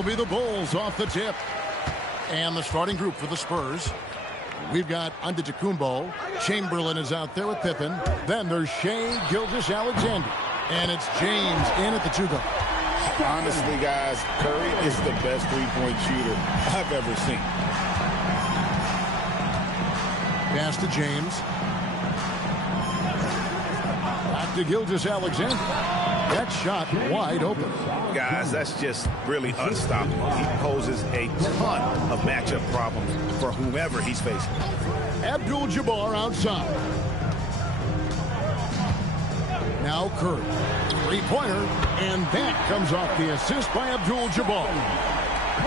It'll be the Bulls off the tip. And the starting group for the Spurs. We've got Antetokounmpo. Chamberlain is out there with Pippen. Then there's Shai Gilgeous-Alexander. And it's James in at the two-guard. Honestly, guys, Curry is the best three-point shooter I've ever seen. Pass to James. Back to Gilgeous-Alexander. That shot wide open. Guys, that's just really unstoppable. He poses a ton of matchup problems for whomever he's facing. Abdul-Jabbar outside. Now Curry. Three-pointer, and that comes off the assist by Abdul-Jabbar.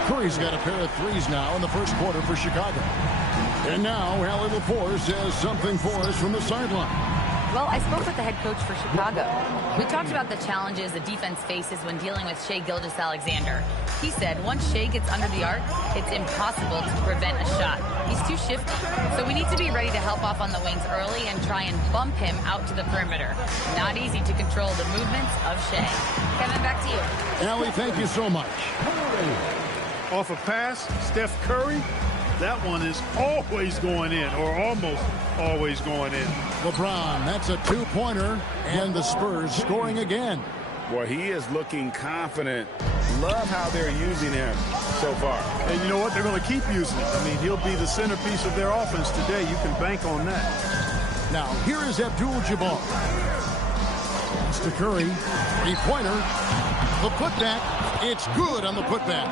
Curry's got a pair of threes now in the first quarter for Chicago. And now Allie LaForce says something for us from the sideline. Well, I spoke with the head coach for Chicago. We talked about the challenges the defense faces when dealing with Shai Gilgeous-Alexander. He said once Shai gets under the arc, it's impossible to prevent a shot. He's too shifty. So we need to be ready to help off on the wings early and try and bump him out to the perimeter. Not easy to control the movements of Shai. Kevin, back to you. Allie, thank you so much. Off a pass, Steph Curry. That one is always going in, or almost always going in. LeBron, that's a two-pointer, and the Spurs scoring again. Boy, he is looking confident. Love how they're using him so far. And you know what? They're going to keep using him. I mean, he'll be the centerpiece of their offense today. You can bank on that. Now, here is Abdul-Jabbar. Pass to Curry. Three-pointer. The putback. It's good on the putback.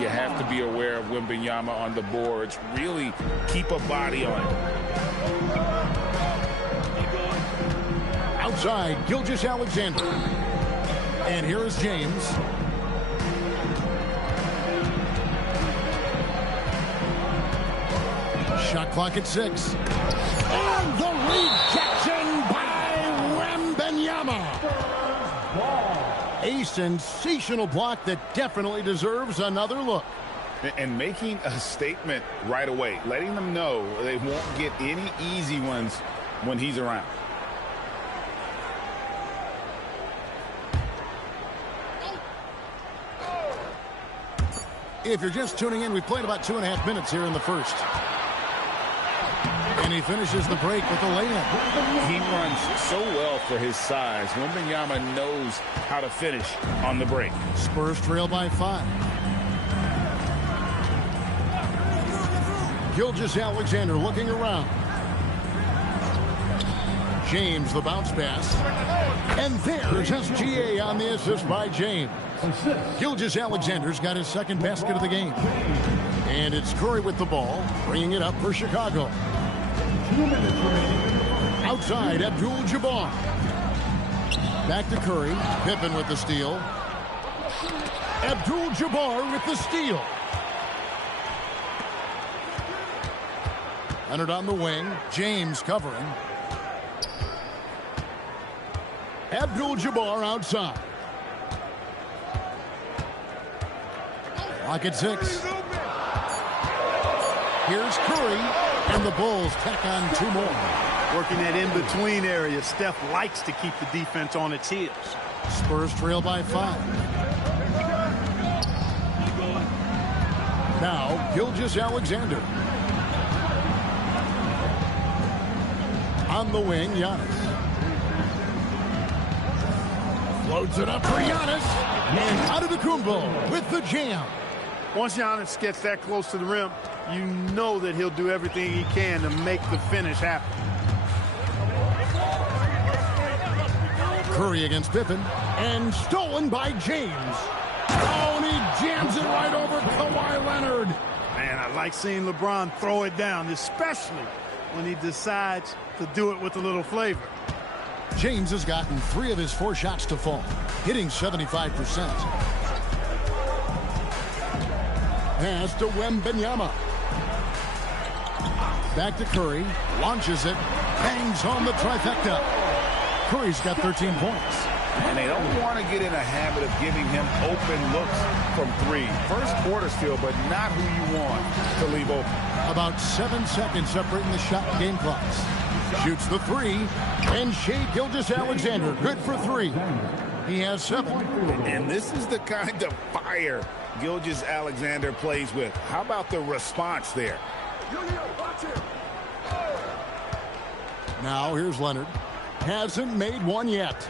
You have to be aware of Wembanyama on the boards. Really keep a body on it. Outside, Gilgeous-Alexander. And here is James. Shot clock at 6. And the rejection by Wembanyama. A sensational block that definitely deserves another look. And making a statement right away, letting them know they won't get any easy ones when he's around. If you're just tuning in, we played about 2.5 minutes here in the first. And he finishes the break with a layup. He runs so well for his size. Wembanyama knows how to finish on the break. Spurs trail by 5. Gilgeous-Alexander looking around. James, the bounce pass. And there's SGA on the assist by James. Gilgeous-Alexander's got his second basket of the game. And it's Curry with the ball, bringing it up for Chicago. Outside, Abdul-Jabbar. Back to Curry. Pippen with the steal. Abdul-Jabbar with the steal. Leonard on the wing. James covering. Abdul-Jabbar outside. Lock at 6. Here's Curry, and the Bulls tack on 2 more. Working that in-between area. Steph likes to keep the defense on its heels. Spurs trail by 5. Now, Gilgeous-Alexander. On the wing, Giannis. Floats it up for Giannis. And Antetokounmpo with the jam. Once Giannis gets that close to the rim, you know that he'll do everything he can to make the finish happen. Curry against Pippen. And stolen by James. Oh, and he jams it right over Kawhi Leonard. Man, I like seeing LeBron throw it down, especially when he decides to do it with a little flavor. James has gotten 3 of his 4 shots to fall, hitting 75%. Pass to Wembanyama. Back to Curry. Launches it. Bangs home the trifecta. Curry's got 13 points. And they don't want to get in a habit of giving him open looks from 3. First quarter still, but not who you want to leave open. About 7 seconds separating the shot and game clocks. Shoots the 3. And Shai Gilgeous-Alexander, good for 3. He has 7. And this is the kind of fire Gilgeous-Alexander plays with. How about the response there? Now here's Leonard. Hasn't made one yet.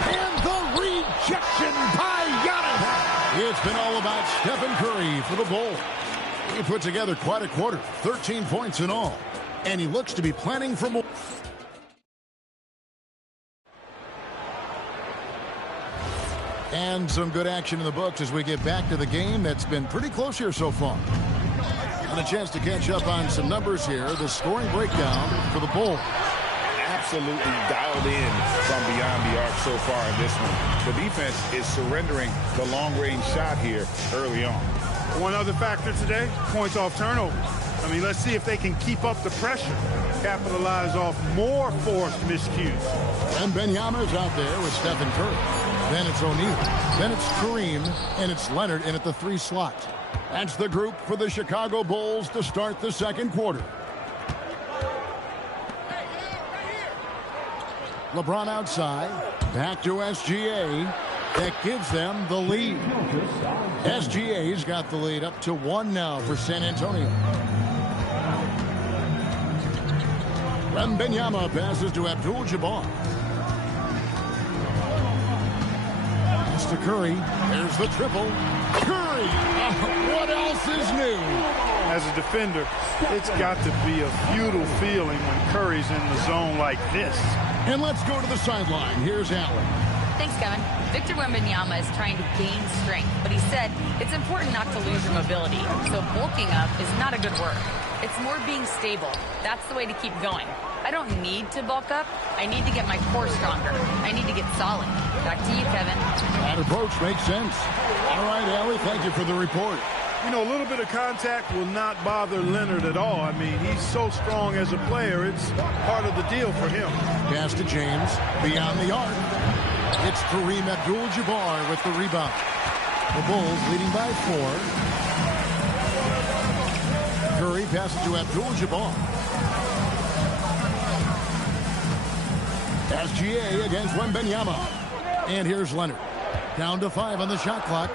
And the rejection by Giannis. It's been all about Stephen Curry for the Bulls. He put together quite a quarter, 13 points in all. And he looks to be planning for more. And some good action in the books as we get back to the game that's been pretty close here so far. And a chance to catch up on some numbers here. The scoring breakdown for the Bulls. Absolutely dialed in from beyond the arc so far in this one. The defense is surrendering the long-range shot here early on. One other factor today, points off turnover. I mean, let's see if they can keep up the pressure, capitalize off more forced miscues. And Wembanyama's out there with Stephen Curry. Then it's O'Neal. Then it's Kareem. And it's Leonard in at the 3 slot. That's the group for the Chicago Bulls to start the second quarter. LeBron outside. Back to SGA. That gives them the lead. SGA's got the lead up to 1 now for San Antonio. Wembanyama passes to Abdul-Jabbar. Pass to Curry. There's the triple. Curry! What else is new? As a defender, it's got to be a futile feeling when Curry's in the zone like this. And let's go to the sideline. Here's Allen. Thanks, Kevin. Victor Wembanyama is trying to gain strength, but he said it's important not to lose your mobility. So bulking up is not a good word. It's more being stable. That's the way to keep going. I don't need to bulk up. I need to get my core stronger. I need to get solid. Back to you, Kevin. That approach makes sense. All right, Allie, thank you for the report. You know, a little bit of contact will not bother Leonard at all. I mean, he's so strong as a player. It's part of the deal for him. Pass to James. Beyond the arc. It's Kareem Abdul-Jabbar with the rebound. The Bulls leading by 4. Curry passes to Abdul-Jabbar. SGA against Wembanyama. And here's Leonard. Down to 5 on the shot clock.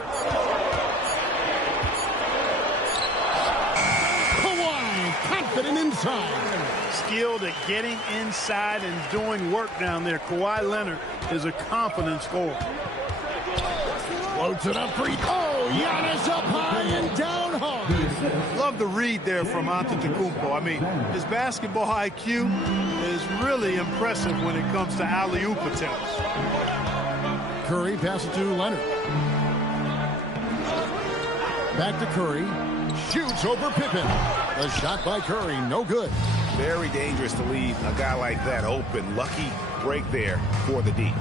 Kawhi, confident inside. Skilled at getting inside and doing work down there. Kawhi Leonard is a confident scorer. Floats it up for Giannis up high and down hard. Love the read there from Antetokounmpo. I mean, his basketball IQ is really impressive when it comes to alley-oop attempts. Curry passes to Leonard. Back to Curry. Shoots over Pippen. The shot by Curry, no good. Very dangerous to leave a guy like that open. Lucky break there for the D.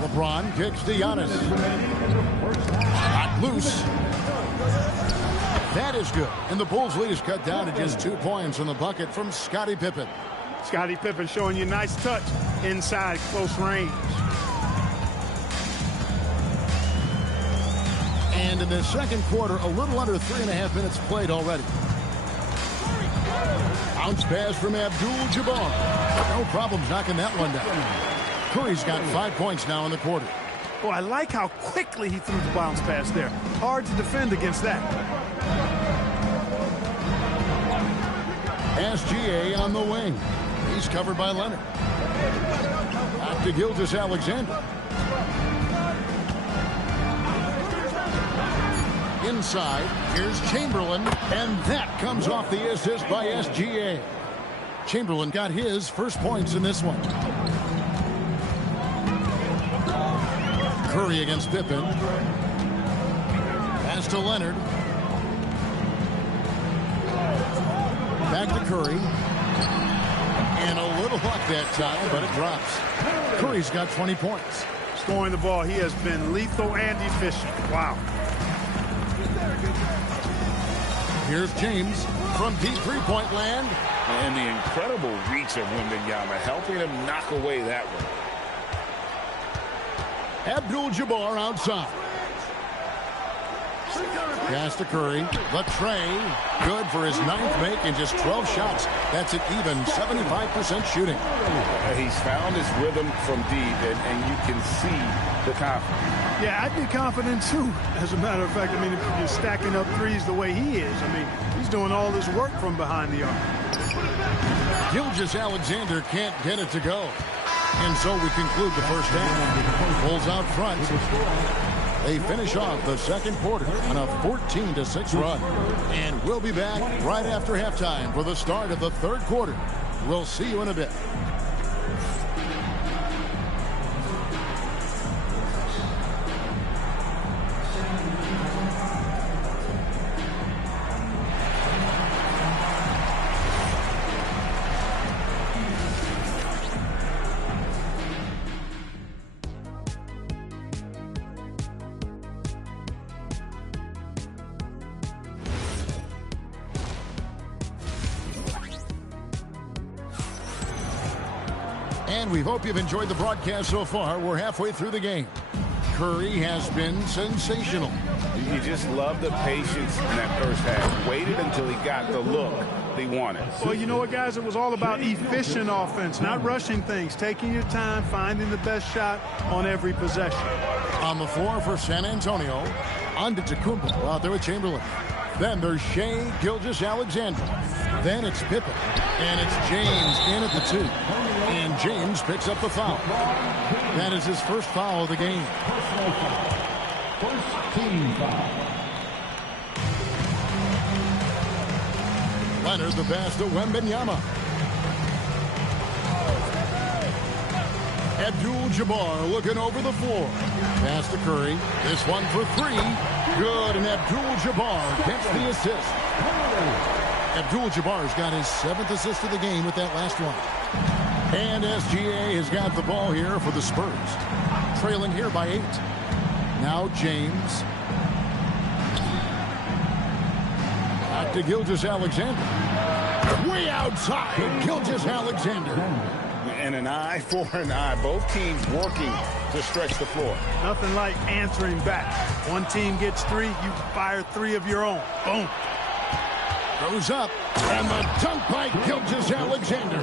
LeBron kicks to Giannis. Shot loose. That is good. And the Bulls' lead is cut down to just 2 points in the bucket from Scottie Pippen. Scottie Pippen showing you nice touch inside close range. And in the second quarter, a little under 3.5 minutes played already. Bounce pass from Abdul-Jabbar. No problems knocking that one down. Curry's got 5 points now in the quarter. Oh, I like how quickly he threw the bounce pass there. Hard to defend against that. SGA on the wing. He's covered by Leonard. Back to Gilgeous-Alexander. Inside, here's Chamberlain, and that comes off the assist by SGA. Chamberlain got his first points in this one. Curry against Pippen. Pass to Leonard. Back to Curry. And a little luck that time, but it drops. Curry's got 20 points. Scoring the ball, he has been lethal and efficient. Wow. Here's James from deep three-point land. And the incredible reach of Wembanyama, helping him knock away that one. Abdul-Jabbar outside. Pass to Curry. The tray. Good for his 9th make in just 12 shots. That's an even 75% shooting. He's found his rhythm from deep, and you can see the confidence. Yeah, I'd be confident too. As a matter of fact, I mean, if you're stacking up threes the way he is, I mean, he's doing all this work from behind the arc. Gilgeous-Alexander can't get it to go. And so we conclude the first half. Bulls out front. They finish off the second quarter on a 14-6 run. And we'll be back right after halftime for the start of the third quarter. We'll see you in a bit. And we hope you've enjoyed the broadcast so far. We're halfway through the game. Curry has been sensational. You just love the patience in that first half. Waited until he got the look he wanted. Well, you know what, guys? It was all about efficient offense, not rushing things, taking your time, finding the best shot on every possession. On the floor for San Antonio, Antetokounmpo out there with Chamberlain. Then there's Shai Gilgeous-Alexander. Then it's Pippen. And it's James in at the 2. And James picks up the foul. That is his first foul of the game. First team foul. Leonard the pass to Wembanyama. Abdul-Jabbar looking over the floor. Pass to Curry. This one for 3. Good, and Abdul-Jabbar gets the assist. Abdul-Jabbar's got his 7th assist of the game with that last one. And SGA has got the ball here for the Spurs. Trailing here by 8. Now James. Back to Gilgeous-Alexander. Way outside, Gilgeous-Alexander. And an eye for an eye. Both teams working to stretch the floor. Nothing like answering back. One team gets 3, you fire 3 of your own. Boom. Goes up, and the dunk by Gilgeous-Alexander.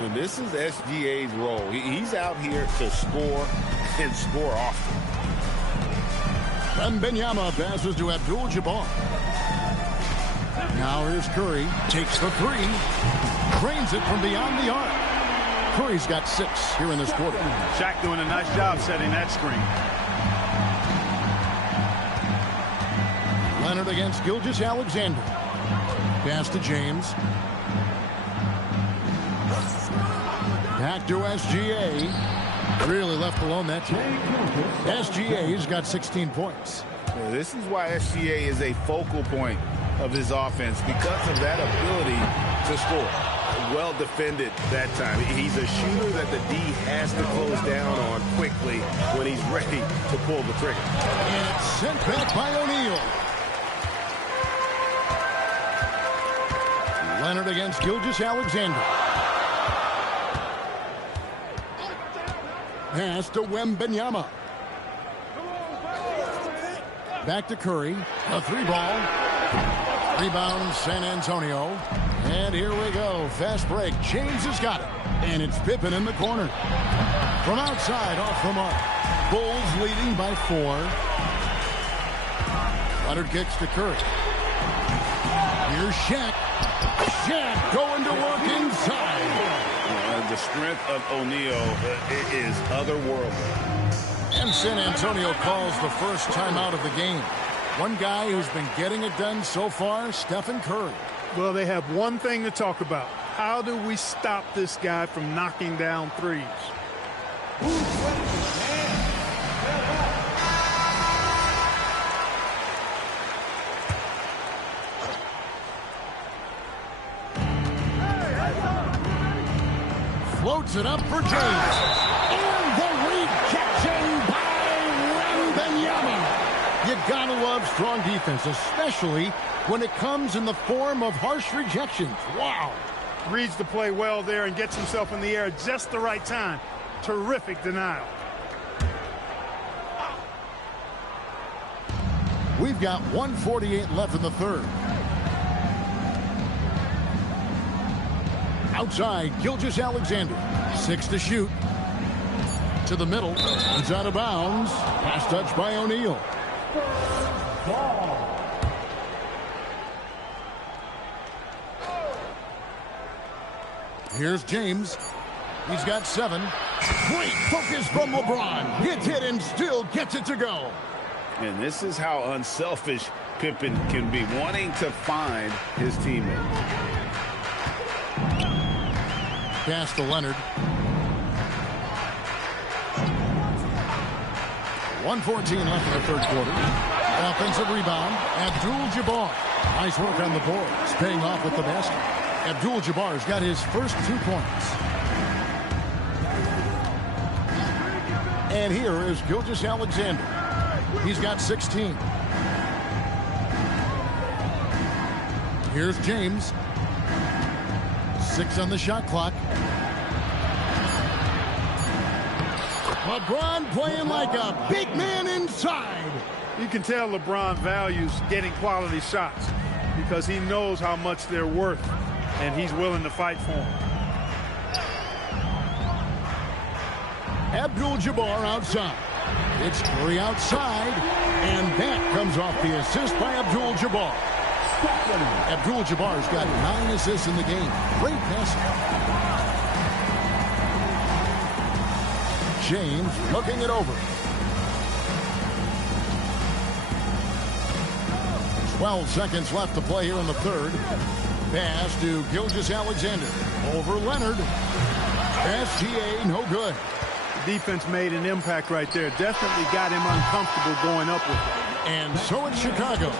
And this is SGA's role. He's out here to score and score often. Wembanyama passes to Abdul-Jabbar. Now here's Curry. Takes the 3. Drains it from beyond the arc. Curry's got 6 here in this quarter. Shaq doing a nice job setting that screen. Leonard against Gilgeous-Alexander. Pass to James. Back to SGA. Really left alone that time. SGA's got 16 points. This is why SGA is a focal point of his offense, because of that ability to score. Well defended that time. He's a shooter that the D has to close down on quickly when he's ready to pull the trigger. And it's sent back by O'Neal. Leonard against Gilgeous-Alexander. Pass to Wembanyama. Back to Curry. A 3-ball. Rebound San Antonio. And here we go. Fast break. James has got it. And it's Pippen in the corner. From outside, off the mark. Bulls leading by 4. Leonard kicks to Curry. Here's Shaq. Shaq going to work inside. The strength of O'Neal is otherworldly. And San Antonio calls the first timeout of the game. One guy who's been getting it done so far, Stephen Curry. Well, they have one thing to talk about. How do we stop this guy from knocking down threes? Floats it up for James. And the rejection by Wembanyama. You gotta love strong defense, especially when it comes in the form of harsh rejections. Wow. Reads the play well there and gets himself in the air at just the right time. Terrific denial. We've got 1:48 left in the third. Outside, Gilgeous-Alexander. 6 to shoot. To the middle. It's out of bounds. Pass touch by O'Neal. Here's James. He's got 7. Great focus from LeBron. Gets hit and still gets it to go. And this is how unselfish Pippen can be, wanting to find his teammate. Pass to Leonard. 1:14 left in the third quarter. Offensive rebound. Abdul-Jabbar. Nice work on the boards. Paying off with the basket. Abdul-Jabbar's got his first 2 points. And here is Gilgeous-Alexander. He's got 16. Here's James. 6 on the shot clock. LeBron playing like a big man inside. You can tell LeBron values getting quality shots because he knows how much they're worth, and he's willing to fight for them. Abdul-Jabbar outside. It's Curry outside, and that comes off the assist by Abdul-Jabbar. Abdul-Jabbar's got 9 assists in the game. Great passing. James looking it over. 12 seconds left to play here in the third. Pass to Gilgeous-Alexander. Over Leonard. SGA, no good. Defense made an impact right there. Definitely got him uncomfortable going up with it. And so it's Chicago,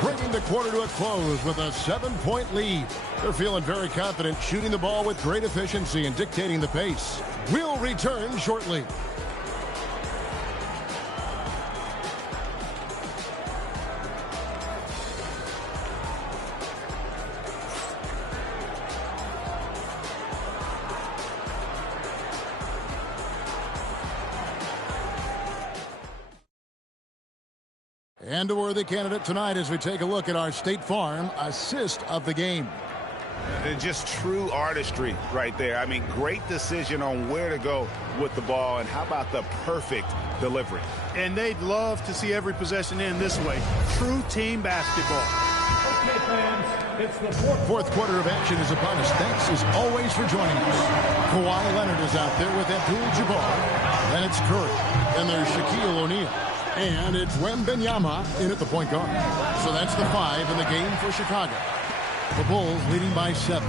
bringing the quarter to a close with a 7-point lead. They're feeling very confident, shooting the ball with great efficiency and dictating the pace. We'll return shortly. And a worthy candidate tonight as we take a look at our State Farm assist of the game. And just true artistry right there. I mean, great decision on where to go with the ball, and how about the perfect delivery. And they'd love to see every possession end this way. True team basketball. Okay, fans, it's the fourth quarter of action is upon us. Thanks as always for joining us. Kawhi Leonard is out there with Abdul-Jabbar. Then it's Curry. Then there's Shaquille O'Neal. And it's Wembanyama in at the point guard. So that's the 5 in the game for Chicago. The Bulls leading by 7.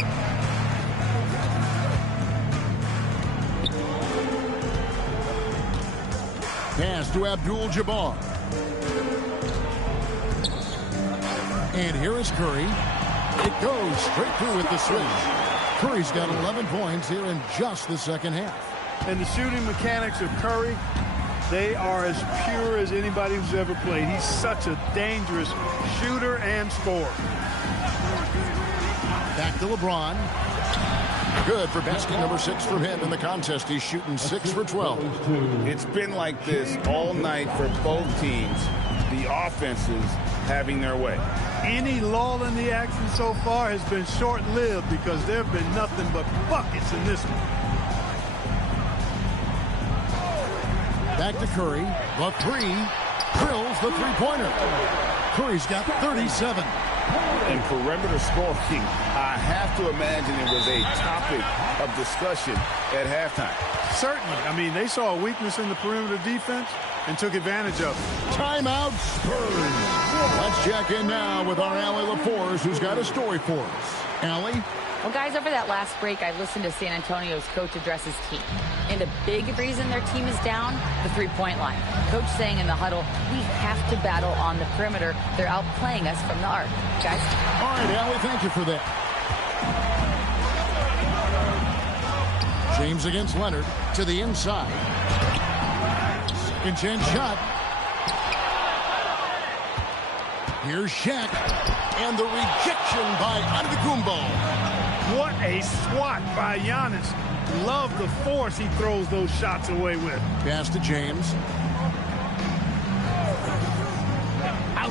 Pass to Abdul-Jabbar. And here is Curry. It goes straight through with the switch. Curry's got 11 points here in just the second half. And the shooting mechanics of Curry, they are as pure as anybody who's ever played. He's such a dangerous shooter and scorer. Back to LeBron. Good for basket number 6 from him in the contest. He's shooting 6 for 12. It's been like this all night for both teams. The offenses having their way. Any lull in the action so far has been short-lived because there have been nothing but buckets in this one. Back to Curry. The 3 drills the three-pointer. Curry's got 37. And perimeter scoring, I have to imagine it was a topic of discussion at halftime. Certainly. I mean, they saw a weakness in the perimeter defense and took advantage of it. Timeout Spurs. Let's check in now with our Allie LaForce, who's got a story for us. Allie? Well, guys, over that last break, I listened to San Antonio's coach address his team. And a big reason their team is down, the three-point line. Coach saying in the huddle, we have to battle on the perimeter. They're outplaying us from the arc. Guys? All right, Allie, thank you for that. James against Leonard to the inside. Second chance shot. Here's Shaq. And the rejection by Antetokounmpo. What a swat by Giannis. Love the force he throws those shots away with. Pass to James.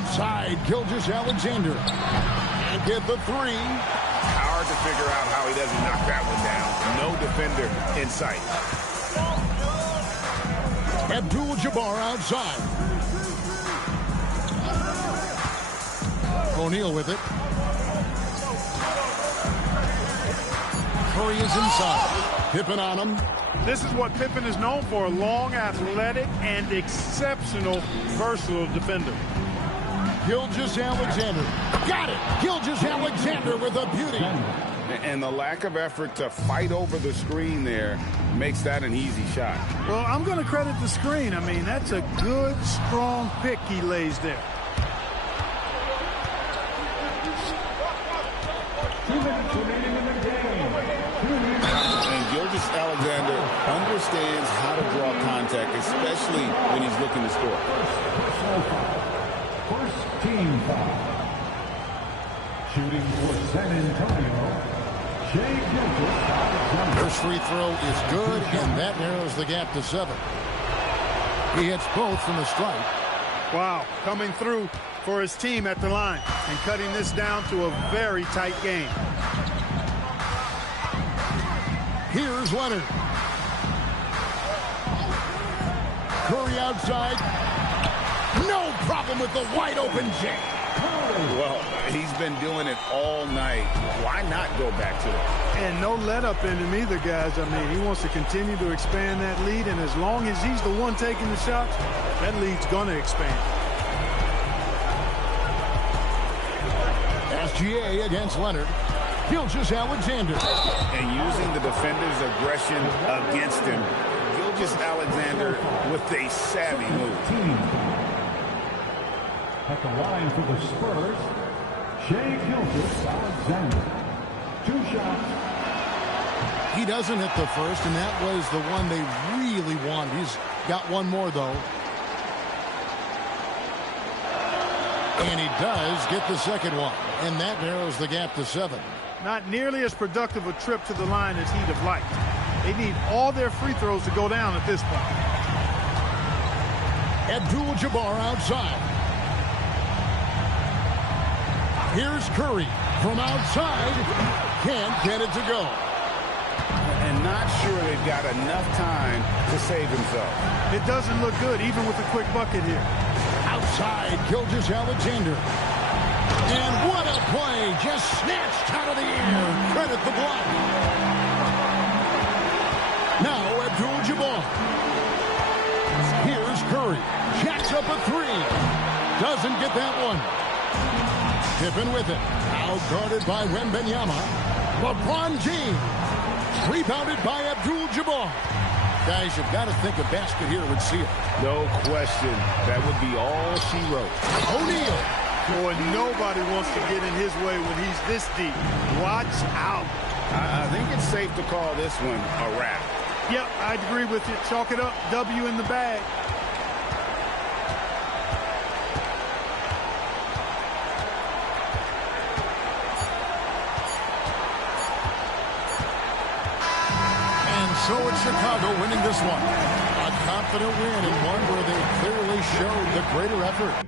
Outside, Gilgeous-Alexander. And get the three. Hard to figure out how he doesn't knock that one down. No defender in sight. Abdul-Jabbar outside. O'Neal with it. Curry is inside. Pippen on him. This is what Pippen is known for, a long, athletic, and exceptional versatile defender. Gilgeous-Alexander. Got it! Gilgeous-Alexander with a beauty. And the lack of effort to fight over the screen there makes that an easy shot. Well, I'm going to credit the screen. I mean, that's a good, strong pick he lays there. And Gilgeous-Alexander understands how to draw contact, especially when he's looking to score. First team foul. Shooting for San Antonio, Shai Gilgeous-Alexander. First free throw is good, and that narrows the gap to 7. He hits both from the stripe. Wow, coming through for his team at the line and cutting this down to a very tight game. Here's Leonard. Curry outside. No problem with the wide open jam. Well, he's been doing it all night. Why not go back to it? And no let up in him either, guys. I mean, he wants to continue to expand that lead, and as long as he's the one taking the shots, that lead's going to expand. SGA against Leonard. Gilgeous-Alexander. And using the defender's aggression against him, Gilgeous-Alexander with a savvy move. At the line for the Spurs, Shai Gilgeous-Alexander. 2 shots. He doesn't hit the first, and that was the one they really wanted. He's got one more, though. And he does get the second one, and that narrows the gap to 7. Not nearly as productive a trip to the line as he'd have liked. They need all their free throws to go down at this point. Abdul-Jabbar outside. Here's Curry from outside. Can't get it to go. And not sure they've got enough time to save himself. It doesn't look good, even with a quick bucket here. Outside, Gilgeous-Alexander. And what a play! Just snatched out of the air. Credit the block. Now Abdul-Jabbar. Here's Curry. Jacks up a 3. Doesn't get that one. Pippen with it. Out guarded by Wembanyama. LeBron James. Rebounded by Abdul-Jabbar. Guys, you've got to think a basket here would seal. No question. That would be all she wrote. O'Neal. Boy, nobody wants to get in his way when he's this deep. Watch out. I think it's safe to call this one a wrap. Yep, I'd agree with you. Chalk it up. W in the bag. So it's Chicago winning this one. A confident win and one where they clearly showed the greater effort.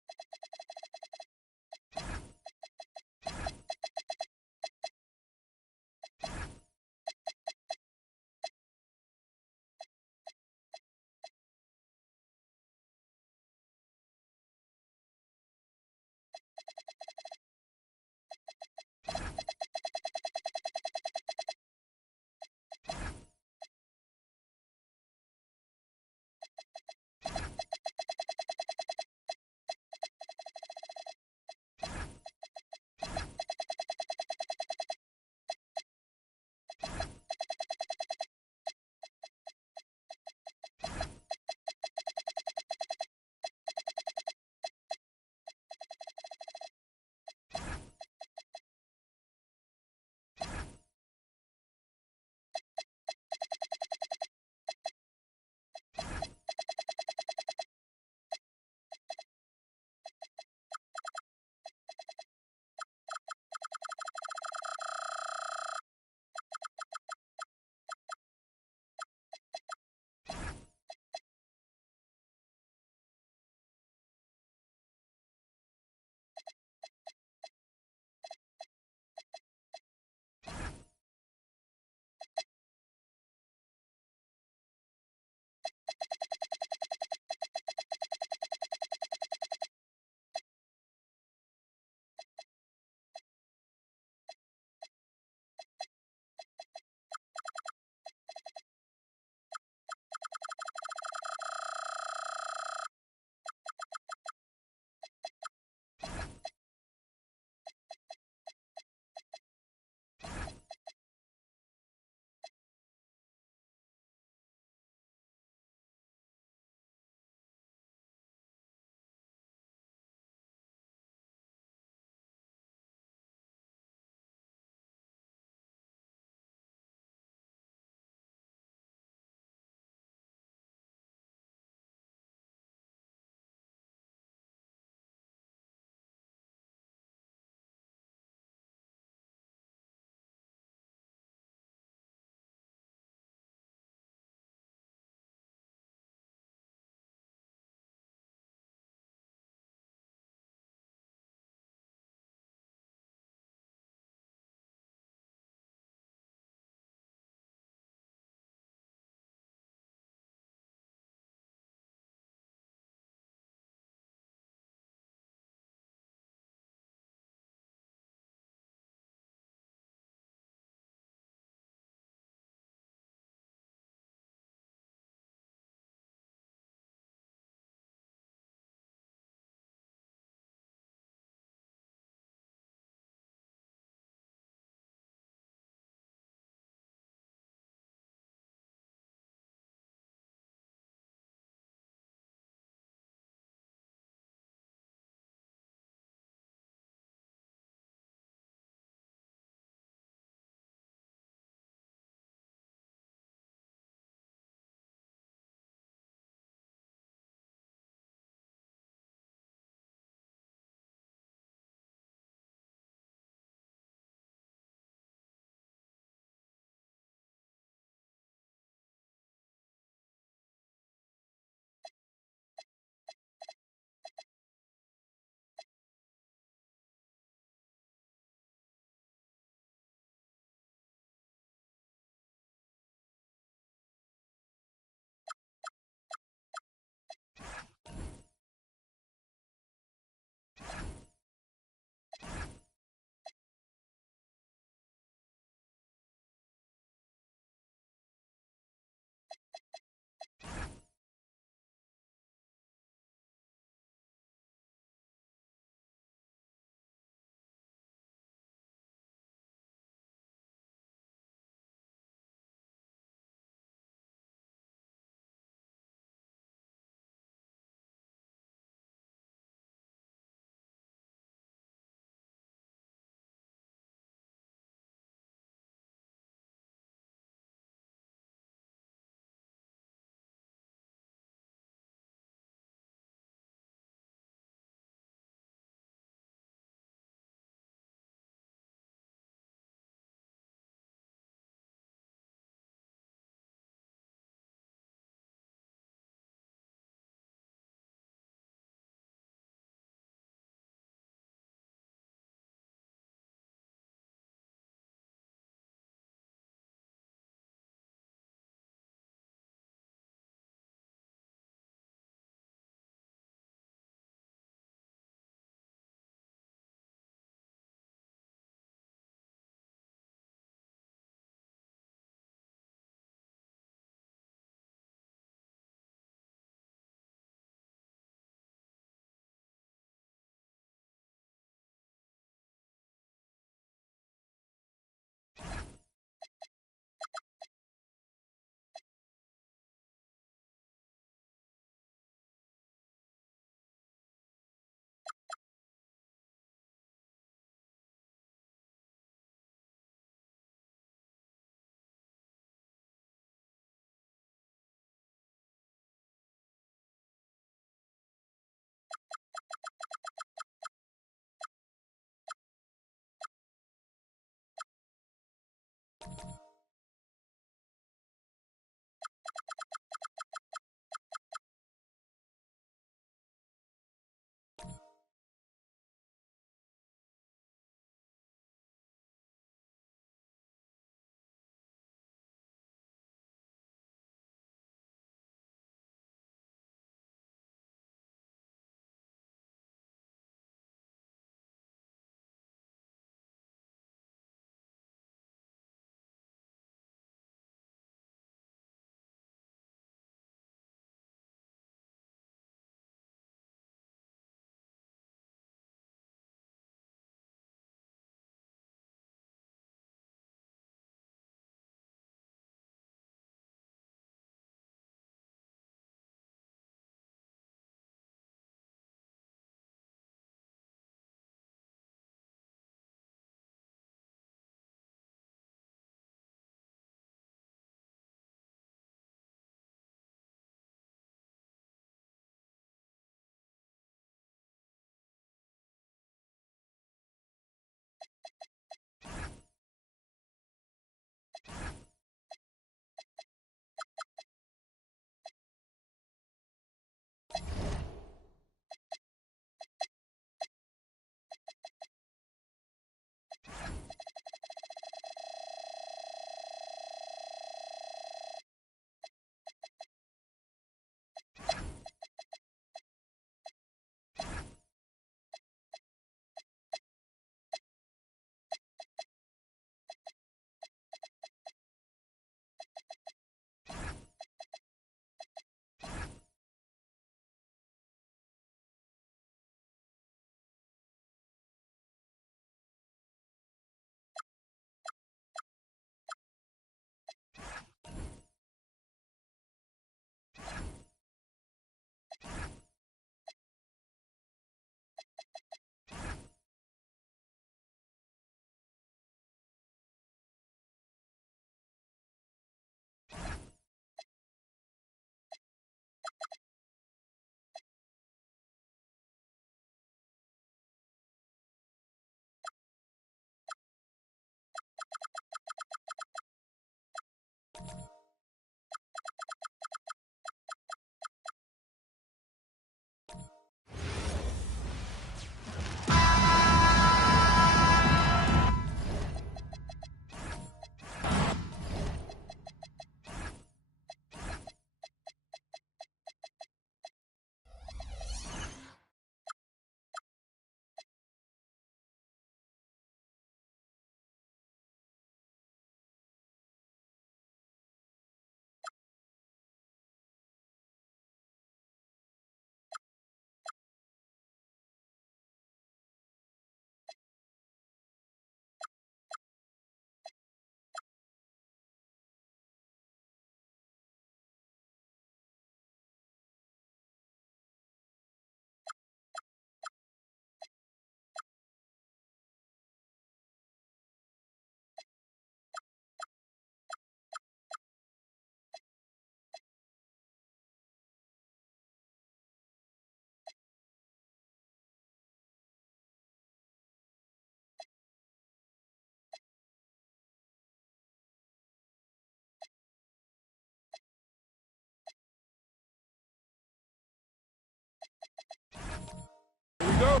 we go.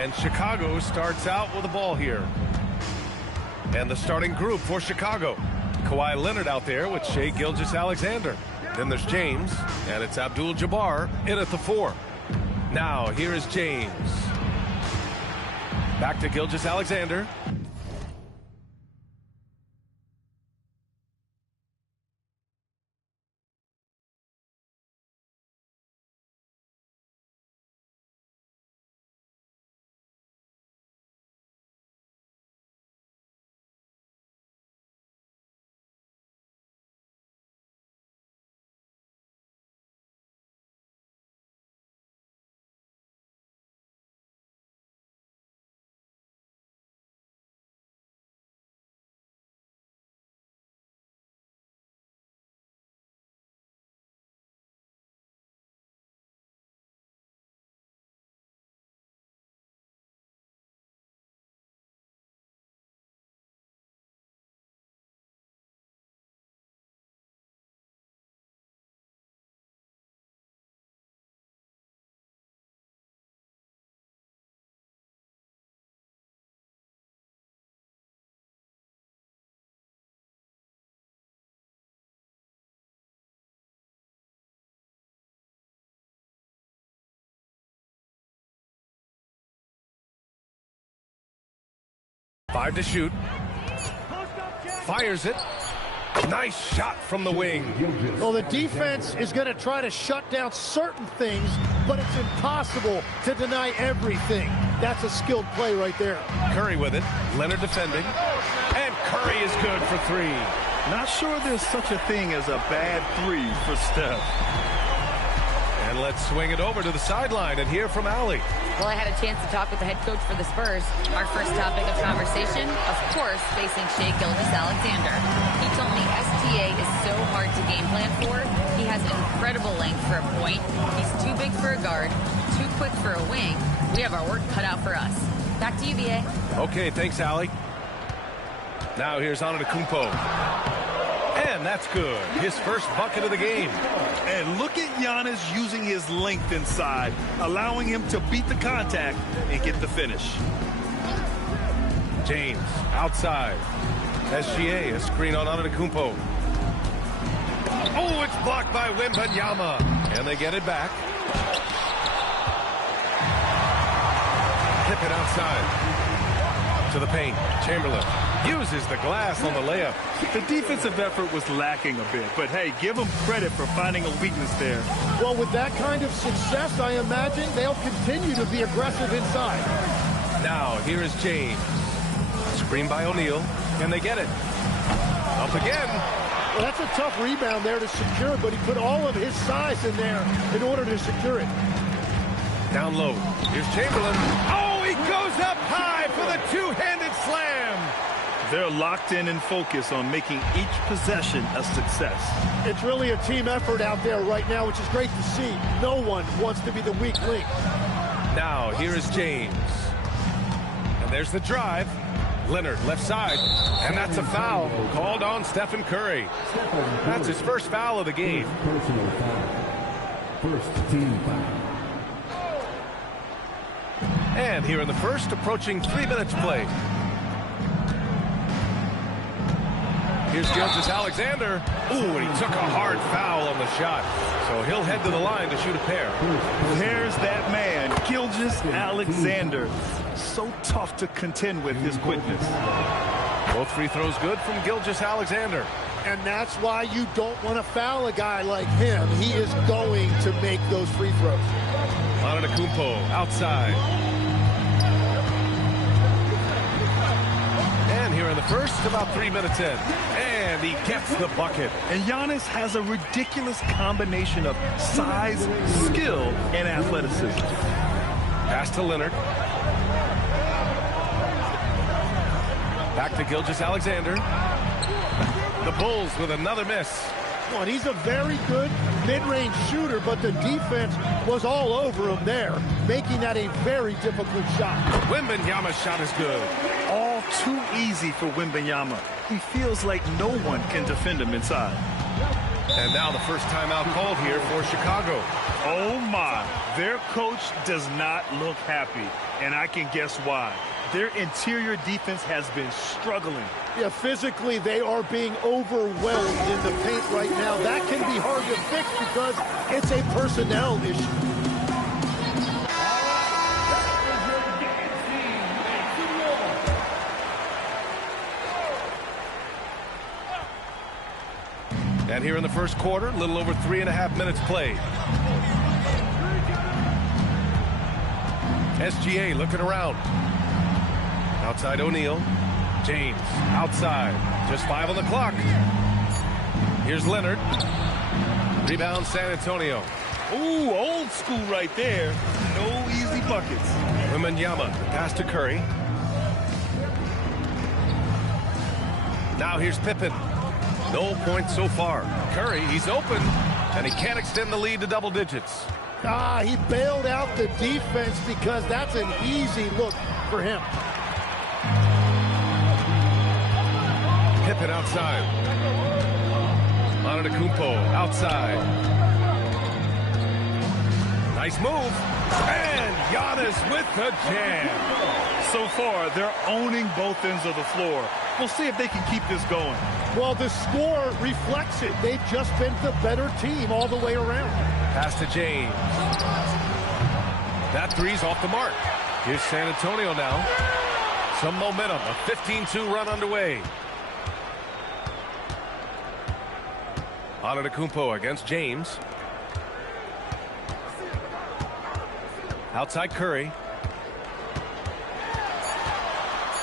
And Chicago starts out with the ball here. And the starting group for Chicago. Kawhi Leonard out there with Shai Gilgeous-Alexander. Then there's James, and it's Abdul-Jabbar in at the 4. Now, here is James. Back to Gilgeous-Alexander. Five to shoot. Fires it. Nice shot from the wing. Well, the defense is going to try to shut down certain things, but it's impossible to deny everything. That's a skilled play right there. Curry with it. Leonard defending. And Curry is good for 3. Not sure there's such a thing as a bad 3 for Steph. And let's swing it over to the sideline and hear from Allie. Well, I had a chance to talk with the head coach for the Spurs. Our first topic of conversation, of course, facing Shai Gilgeous-Alexander. He told me STA is so hard to game plan for. He has incredible length for a point. He's too big for a guard, too quick for a wing. We have our work cut out for us. Back to you, VA. Okay, thanks, Allie. Now here's Antetokounmpo. And that's good. His first bucket of the game. And look at Giannis using his length inside, allowing him to beat the contact and get the finish. James outside. SGA, a screen on Antetokounmpo. Oh, it's blocked by Wembanyama. And they get it back. Tip it outside. To the paint. Chamberlain uses the glass on the layup. The defensive effort was lacking a bit, but hey, give them credit for finding a weakness there. Well, with that kind of success, I imagine they'll continue to be aggressive inside. Now, here is James. Screen by O'Neal. Can they get it? Up again. Well, that's a tough rebound there to secure, but he put all of his size in there in order to secure it. Down low. Here's Chamberlain. Oh, he goes up high for the two-handed slam. They're locked in and focused on making each possession a success. It's really a team effort out there right now, which is great to see. No one wants to be the weak link. Now, here is James. And there's the drive. Leonard, left side. And that's a foul called on Stephen Curry. That's his first foul of the game. Personal foul. First team foul. And here in the first, approaching 3 minutes played. Here's Gilgeous-Alexander. Ooh, and he took a hard foul on the shot. So he'll head to the line to shoot a pair. There's that man, Gilgeous-Alexander. So tough to contend with his quickness. Both free throws good from Gilgeous-Alexander. And that's why you don't want to foul a guy like him. He is going to make those free throws. Antetokounmpo outside. And here in the first, about 3 minutes in. And he gets the bucket. And Giannis has a ridiculous combination of size, skill, and athleticism. Pass to Leonard. Back to Gilgeous-Alexander. The Bulls with another miss. And he's a very good mid-range shooter, but the defense was all over him there, making that a very difficult shot. Wembanyama's shot is good. All too easy for Wembanyama. He feels like no one can defend him inside. And now the first timeout called here for Chicago. Oh my, their coach does not look happy. And I can guess why. Their interior defense has been struggling. Yeah, physically they are being overwhelmed in the paint right now. That can be hard to fix because it's a personnel issue. And here in the first quarter, a little over 3.5 minutes played. SGA looking around. Outside O'Neal. James outside. Just 5 on the clock. Here's Leonard. Rebound San Antonio. Ooh, old school right there. No easy buckets. Wembanyama, pass to Curry. Now here's Pippen. No points so far. Curry, he's open, and he can't extend the lead to double digits. He bailed out the defense because that's an easy look for him. Pippen outside. Antetokounmpo outside. Nice move. And Giannis with the jam. So far, they're owning both ends of the floor. We'll see if they can keep this going. Well, the score reflects it. They've just been the better team all the way around. Pass to James. That three's off the mark. Here's San Antonio now. Some momentum. A 15-2 run underway. Antetokounmpo against James. Outside Curry.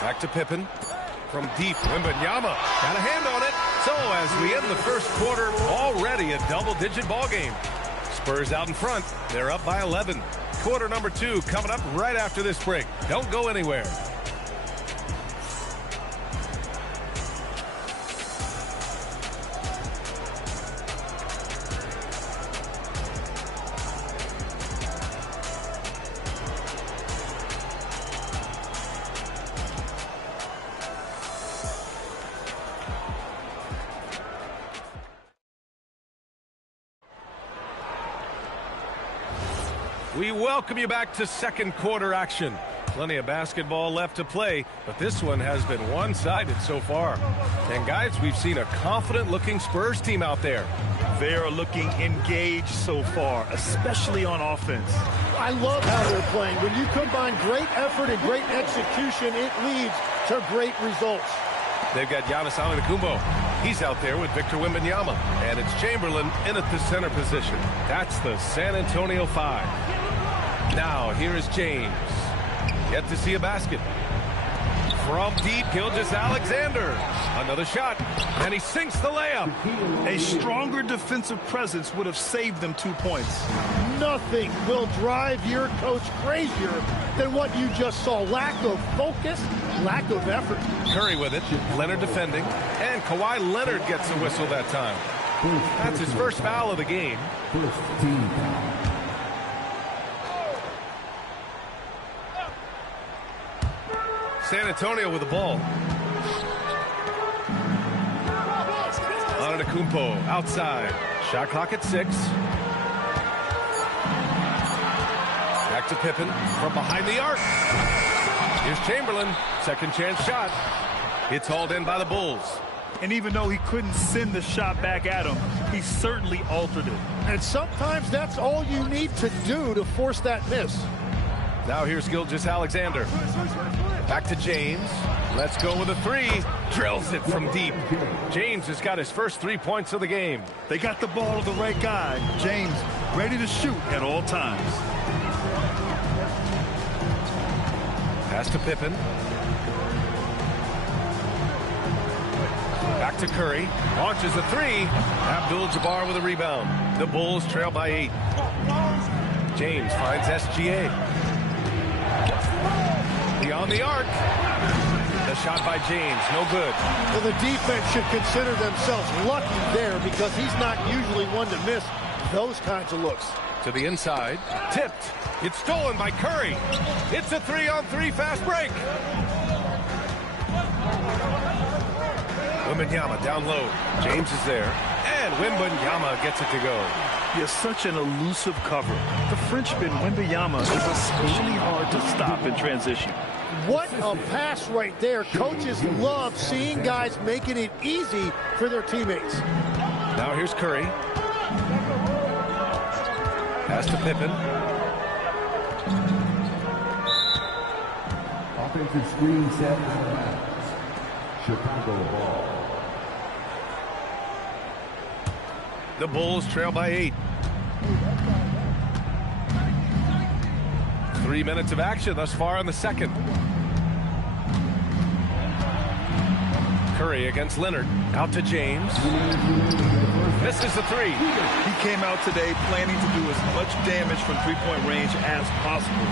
Back to Pippen. From deep, Wembanyama got a hand on it. So as we end the first quarter, already a double-digit ball game. Spurs out in front. They're up by 11. Quarter number 2 coming up right after this break. Don't go anywhere. We welcome you back to second quarter action. Plenty of basketball left to play, but this one has been one-sided so far. And guys, we've seen a confident-looking Spurs team out there. They are looking engaged so far, especially on offense. I love how they're playing. When you combine great effort and great execution, it leads to great results. They've got Giannis Antetokounmpo. He's out there with Victor Wembanyama. And it's Chamberlain in at the center position. That's the San Antonio 5. Now, here is James. Yet to see a basket. From deep, Gilgeous-Alexander. Another shot, and he sinks the layup. A stronger defensive presence would have saved them 2 points. Nothing will drive your coach crazier than what you just saw. Lack of focus, lack of effort. Curry with it, Leonard defending, and Kawhi Leonard gets a whistle that time. That's his first foul of the game. San Antonio with the ball. Antetokounmpo outside. Shot clock at 6. Back to Pippen from behind the arc. Here's Chamberlain. Second chance shot. It's hauled in by the Bulls. And even though he couldn't send the shot back at him, he certainly altered it. And sometimes that's all you need to do to force that miss. Now here's Gilgeous-Alexander. Back to James. Let's go with a 3. Drills it from deep. James has got his first 3 points of the game. They got the ball to the right guy. James ready to shoot at all times. Pass to Pippen. Back to Curry. Launches a 3. Abdul-Jabbar with a rebound. The Bulls trail by 8. James finds SGA. Beyond the arc. The shot by James, no good. Well, the defense should consider themselves lucky there because he's not usually one to miss those kinds of looks. To the inside, tipped. It's stolen by Curry. It's a 3-on-3 fast break. Wembanyama down low. James is there. And Wembanyama gets it to go. He has such an elusive cover. The Frenchman, Wembanyama, is especially hard to stop in transition. What a pass right there. Coaches love seeing guys making it easy for their teammates. Now here's Curry. Pass to Pippen. Offensive screen set. Chicago ball. The Bulls trail by 8. 3 minutes of action thus far in the second. Curry against Leonard. Out to James. Misses the three. He came out today planning to do as much damage from three-point range as possible.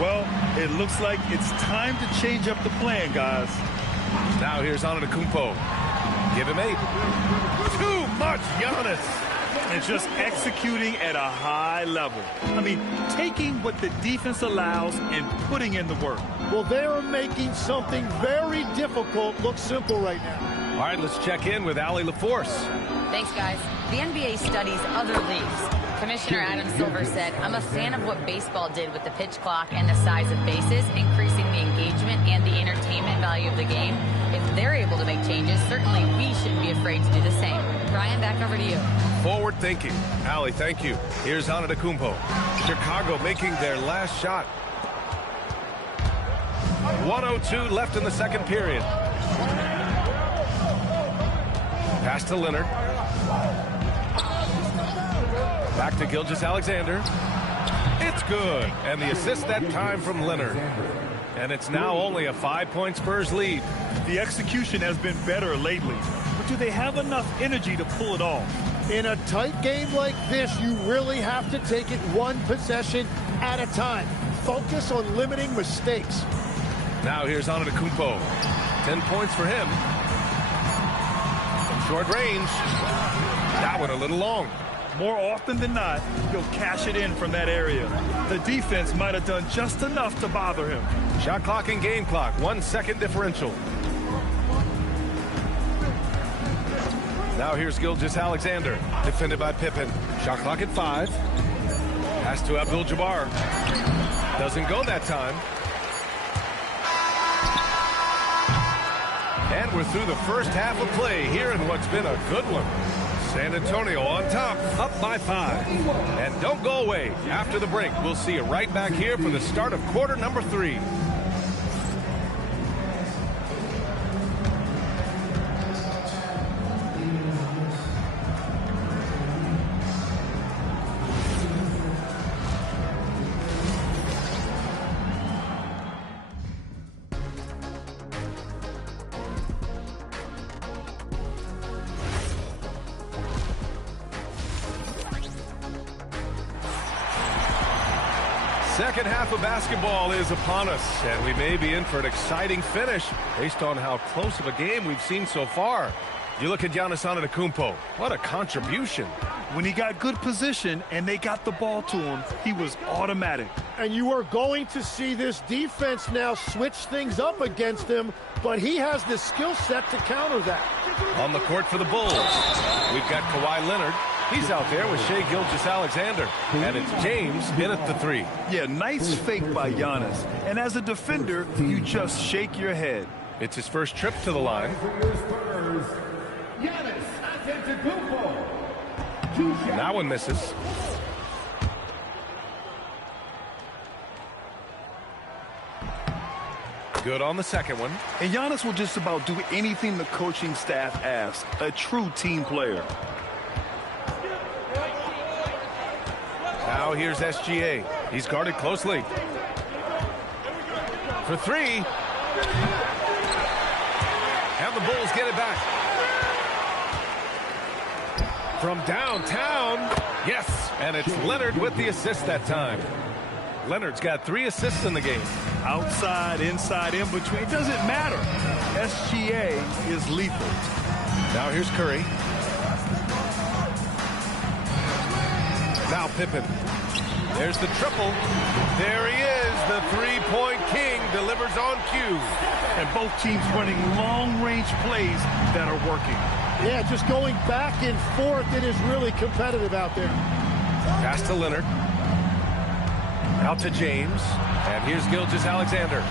Well, it looks like it's time to change up the plan, guys. Now here's Antetokounmpo. Give him 8. Too much, Giannis. And just executing at a high level. I mean, taking what the defense allows and putting in the work. Well, they are making something very difficult look simple right now. All right, let's check in with Allie LaForce. Thanks, guys. The NBA studies other leagues. Commissioner Adam Silver said, "I'm a fan of what baseball did with the pitch clock and the size of bases, increasing the engagement and the entertainment value of the game. If they're able to make changes, certainly we shouldn't be afraid to do the same." Brian, back over to you. Forward thinking. Allie, thank you. Here's Antetokounmpo. Chicago making their last shot. 1:02 left in the second period. Pass to Leonard. Back to Gilgeous-Alexander. It's good. And the assist that time from Leonard. And it's now only a 5-point Spurs lead. The execution has been better lately. But do they have enough energy to pull it off? In a tight game like this, you really have to take it one possession at a time. Focus on limiting mistakes. Now here's Antetokounmpo. 10 points for him. From short range. That one a little long. More often than not, he'll cash it in from that area. The defense might have done just enough to bother him. Shot clock and game clock. 1 second differential. Now here's Gilgeous-Alexander. Defended by Pippen. Shot clock at 5. Pass to Abdul-Jabbar. Doesn't go that time. And we're through the first half of play here in what's been a good one. San Antonio on top, up by 5. And don't go away. After the break, we'll see you right back here for the start of quarter number 3. Second half of basketball is upon us, and we may be in for an exciting finish based on how close of a game we've seen so far. You look at Giannis Antetokounmpo. What a contribution. When he got good position and they got the ball to him, he was automatic. And you are going to see this defense now switch things up against him, but he has the skill set to counter that. On the court for the Bulls, we've got Kawhi Leonard. He's out there with Shai Gilgeous-Alexander. And it's James in at the 3. Yeah, nice fake by Giannis. And as a defender, you just shake your head. It's his first trip to the line. That one misses. Good on the second one. And Giannis will just about do anything the coaching staff asks. A true team player. Now here's SGA. He's guarded closely. For 3. And the Bulls get it back. From downtown. Yes. And it's Leonard with the assist that time. Leonard's got 3 assists in the game. Outside, inside, in between. It doesn't matter. SGA is lethal. Now here's Curry. Now Pippen. There's the triple. There he is. The 3-point king delivers on cue. And both teams running long-range plays that are working. Yeah, just going back and forth. It is really competitive out there. Pass to Leonard. Out to James. And here's Gilgeous-Alexander.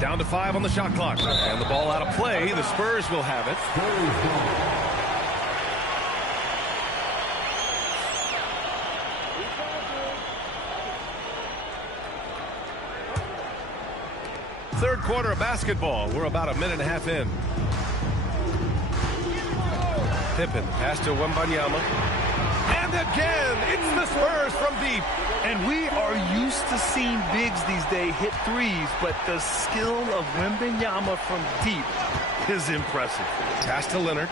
Down to 5 on the shot clock. And the ball out of play. The Spurs will have it. Third quarter of basketball. We're about a minute and a half in. Pippen, pass to Wembanyama. And again, it's the Spurs from deep. And we are used to seeing bigs these days hit threes, but the skill of Wembanyama from deep is impressive. Pass to Leonard.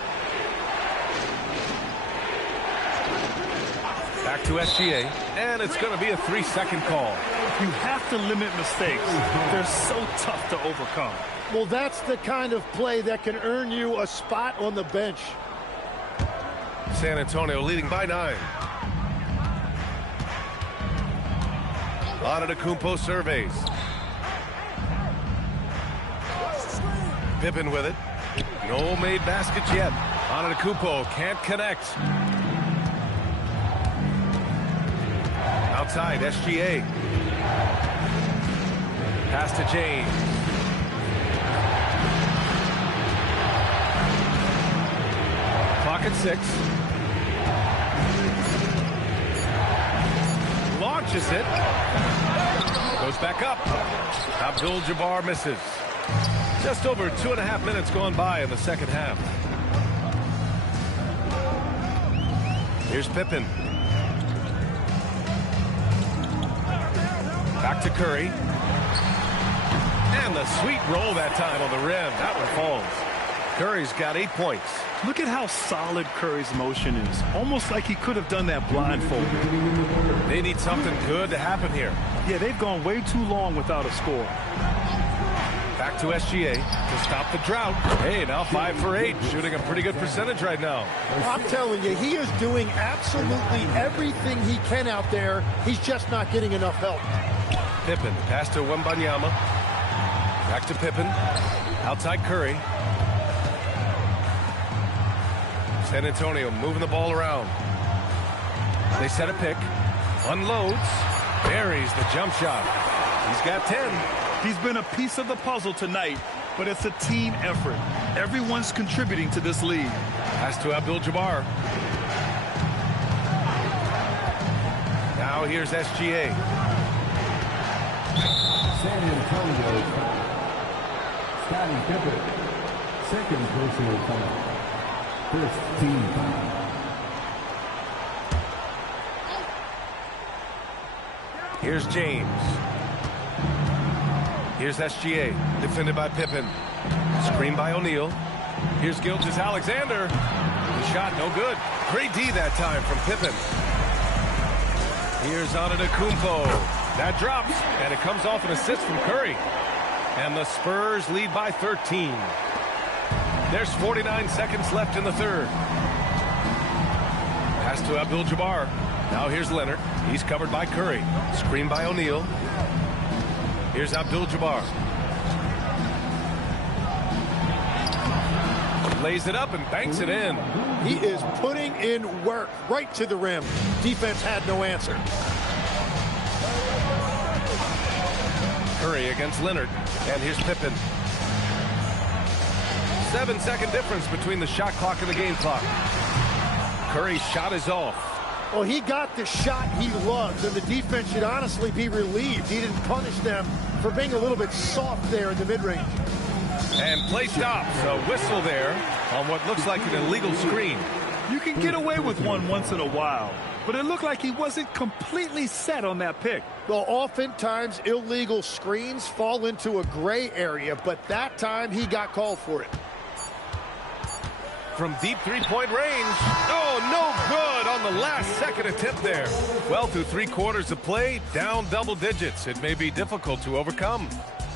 Back to SGA. And it's going to be a 3-second call. You have to limit mistakes. They're so tough to overcome. Well, that's the kind of play that can earn you a spot on the bench. San Antonio leading by 9. Antetokounmpo surveys. Pippen with it. No made baskets yet. Antetokounmpo can't connect. Outside, SGA. Pass to James. Clock at 6. Launches it. Goes back up. Abdul-Jabbar misses. Just over 2.5 minutes gone by in the second half. Here's Pippen. Back to Curry. And the sweet roll that time on the rim. That one falls. Curry's got 8 points. Look at how solid Curry's motion is. Almost like he could have done that blindfolded. They need something good to happen here. Yeah, they've gone way too long without a score. Back to SGA to stop the drought. Hey, now 5 for 8. Shooting a pretty good percentage right now. I'm telling you, he is doing absolutely everything he can out there. He's just not getting enough help. Pippen, pass to Wembanyama. Back to Pippen. Outside Curry. San Antonio moving the ball around. They set a pick. Unloads. Buries the jump shot. He's got 10. He's been a piece of the puzzle tonight, but it's a team effort. Everyone's contributing to this lead. Pass to Abdul-Jabbar. Now here's SGA. San Antonio foul. Scottie Pippen, second personal foul. First team foul. Here's James. Here's SGA, defended by Pippen. Screen by O'Neal. Here's Gilgeous-Alexander. The shot no good. Great D that time from Pippen. Here's Antetokounmpo. That drops, and it comes off an assist from Curry. And the Spurs lead by 13. There's 49 seconds left in the third. Pass to Abdul-Jabbar. Now here's Leonard. He's covered by Curry. Screen by O'Neal. Here's Abdul-Jabbar. Lays it up and banks it in. He is putting in work right to the rim. Defense had no answer. Curry against Leonard. And here's Pippen. 7-second difference between the shot clock and the game clock. Curry's shot is off. Well, he got the shot he loves, and the defense should honestly be relieved. He didn't punish them for being a little bit soft there in the mid-range. And play stops. A whistle there on what looks like an illegal screen. You can get away with one once in a while, but it looked like he wasn't completely set on that pick. Well, oftentimes illegal screens fall into a gray area, but that time he got called for it. From deep three-point range. Oh, no good on the last second attempt there. Well, through 3 quarters of play, down double digits. It may be difficult to overcome.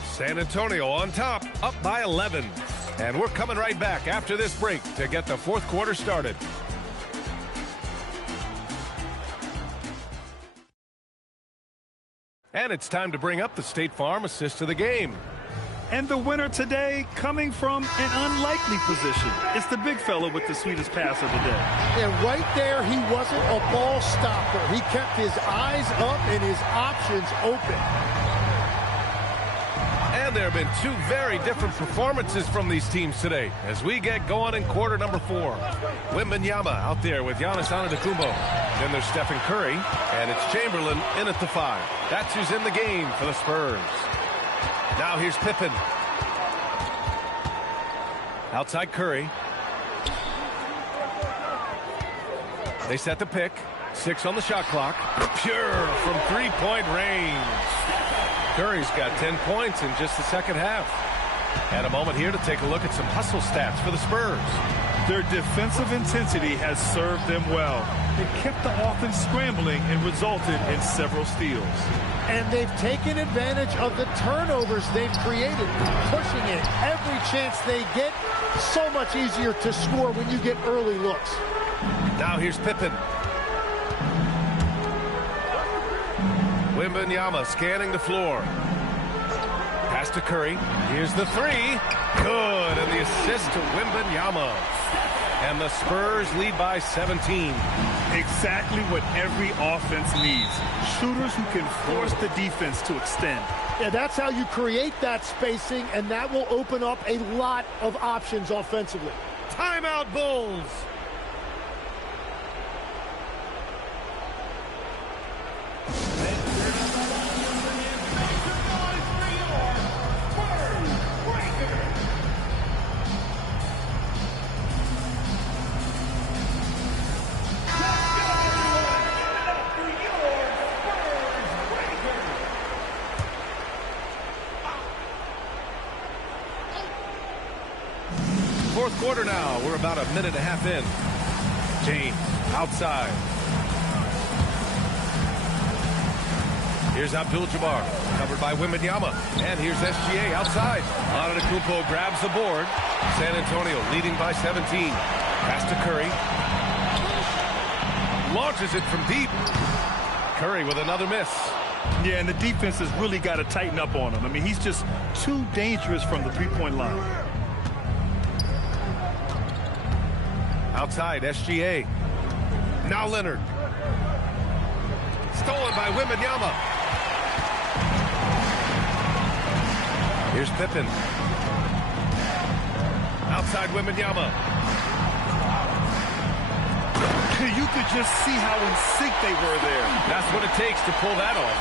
San Antonio on top, up by 11. And we're coming right back after this break to get the fourth quarter started. And it's time to bring up the State Farm assist of the game. And the winner today coming from an unlikely position. It's the big fella with the sweetest pass of the day. And right there, he wasn't a ball stopper. He kept his eyes up and his options open. And there have been two very different performances from these teams today as we get going in quarter number 4. Wembanyama out there with Giannis Antetokounmpo. Then there's Stephen Curry, and it's Chamberlain in at the 5. That's who's in the game for the Spurs. Now here's Pippen. Outside Curry. They set the pick. 6 on the shot clock. Pure from three-point range. Curry's got 10 points in just the second half. And a moment here to take a look at some hustle stats for the Spurs. Their defensive intensity has served them well. It kept the offense scrambling and resulted in several steals. And they've taken advantage of the turnovers they've created, pushing it every chance they get. So much easier to score when you get early looks. Now here's Pippen. Wembanyama scanning the floor. Pass to Curry. Here's the 3. Good. And the assist to Wembanyama. And the Spurs lead by 17. Exactly what every offense needs. Shooters who can force the defense to extend. Yeah, that's how you create that spacing, and that will open up a lot of options offensively. Timeout, Bulls. Fourth quarter now. We're about a minute and a half in. James outside. Here's Abdul-Jabbar, covered by Wembanyama. And here's SGA outside. Antetokounmpo grabs the board. San Antonio leading by 17. Pass to Curry. Launches it from deep. Curry with another miss. Yeah, and the defense has really got to tighten up on him. I mean, he's just too dangerous from the three-point line. Outside, SGA. Now Leonard. Stolen by Wembanyama. Here's Pippen. Outside Wembanyama. You could just see how in sync they were there. That's what it takes to pull that off.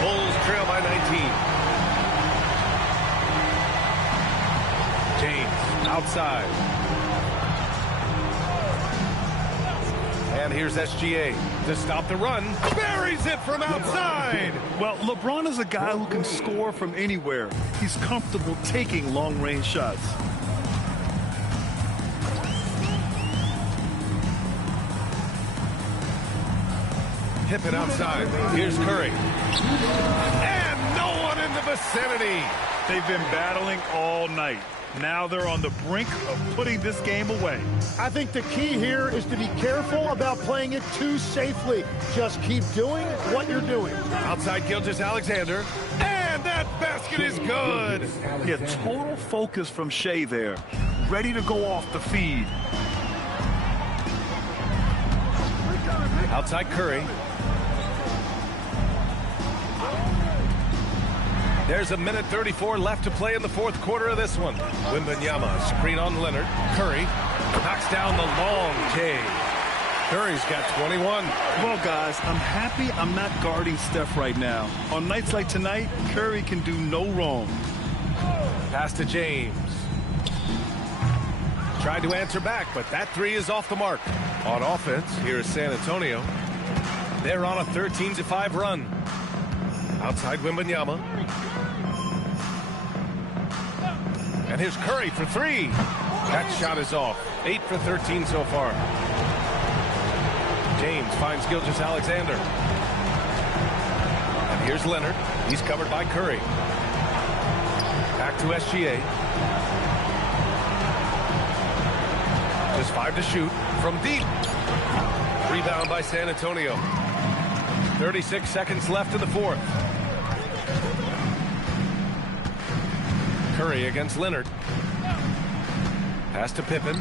Bulls trail by 19. James outside. And here's SGA to stop the run. Buries it from outside. Well, LeBron is a guy who can score from anywhere. He's comfortable taking long-range shots. Pippen outside. Here's Curry. And no one in the vicinity. They've been battling all night. Now they're on the brink of putting this game away. I think the key here is to be careful about playing it too safely. Just keep doing what you're doing. Outside Gilgeous-Alexander. And that basket is good. Yeah, total focus from Shea there. Ready to go off the feed. Outside Curry. There's a minute 34 left to play in the fourth quarter of this one. Wembanyama, screen on Leonard. Curry knocks down the long J. Curry's got 21. Well, guys, I'm happy I'm not guarding Steph right now. On nights like tonight, Curry can do no wrong. Pass to James. Tried to answer back, but that 3 is off the mark. On offense, here is San Antonio. They're on a 13-5 run. Outside Wembanyama. And here's Curry for 3. That shot is off. 8 for 13 so far. James finds Gilgeous-Alexander. And here's Leonard. He's covered by Curry. Back to SGA. Just 5 to shoot from deep. Rebound by San Antonio. 36 seconds left in the fourth. Curry against Leonard. Pass to Pippen.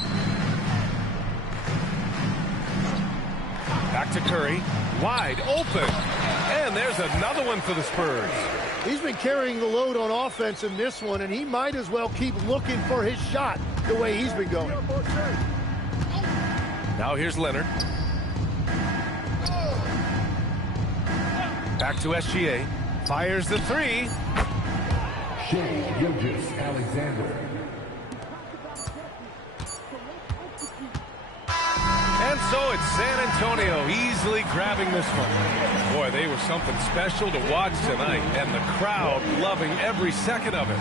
Back to Curry. Wide open. And there's another one for the Spurs. He's been carrying the load on offense in this one, and he might as well keep looking for his shot the way he's been going. Now here's Leonard. Back to SGA. Fires the three. Shea Gilgeous-Alexander. And so it's San Antonio easily grabbing this one. Boy, they were something special to watch tonight, and the crowd loving every second of it.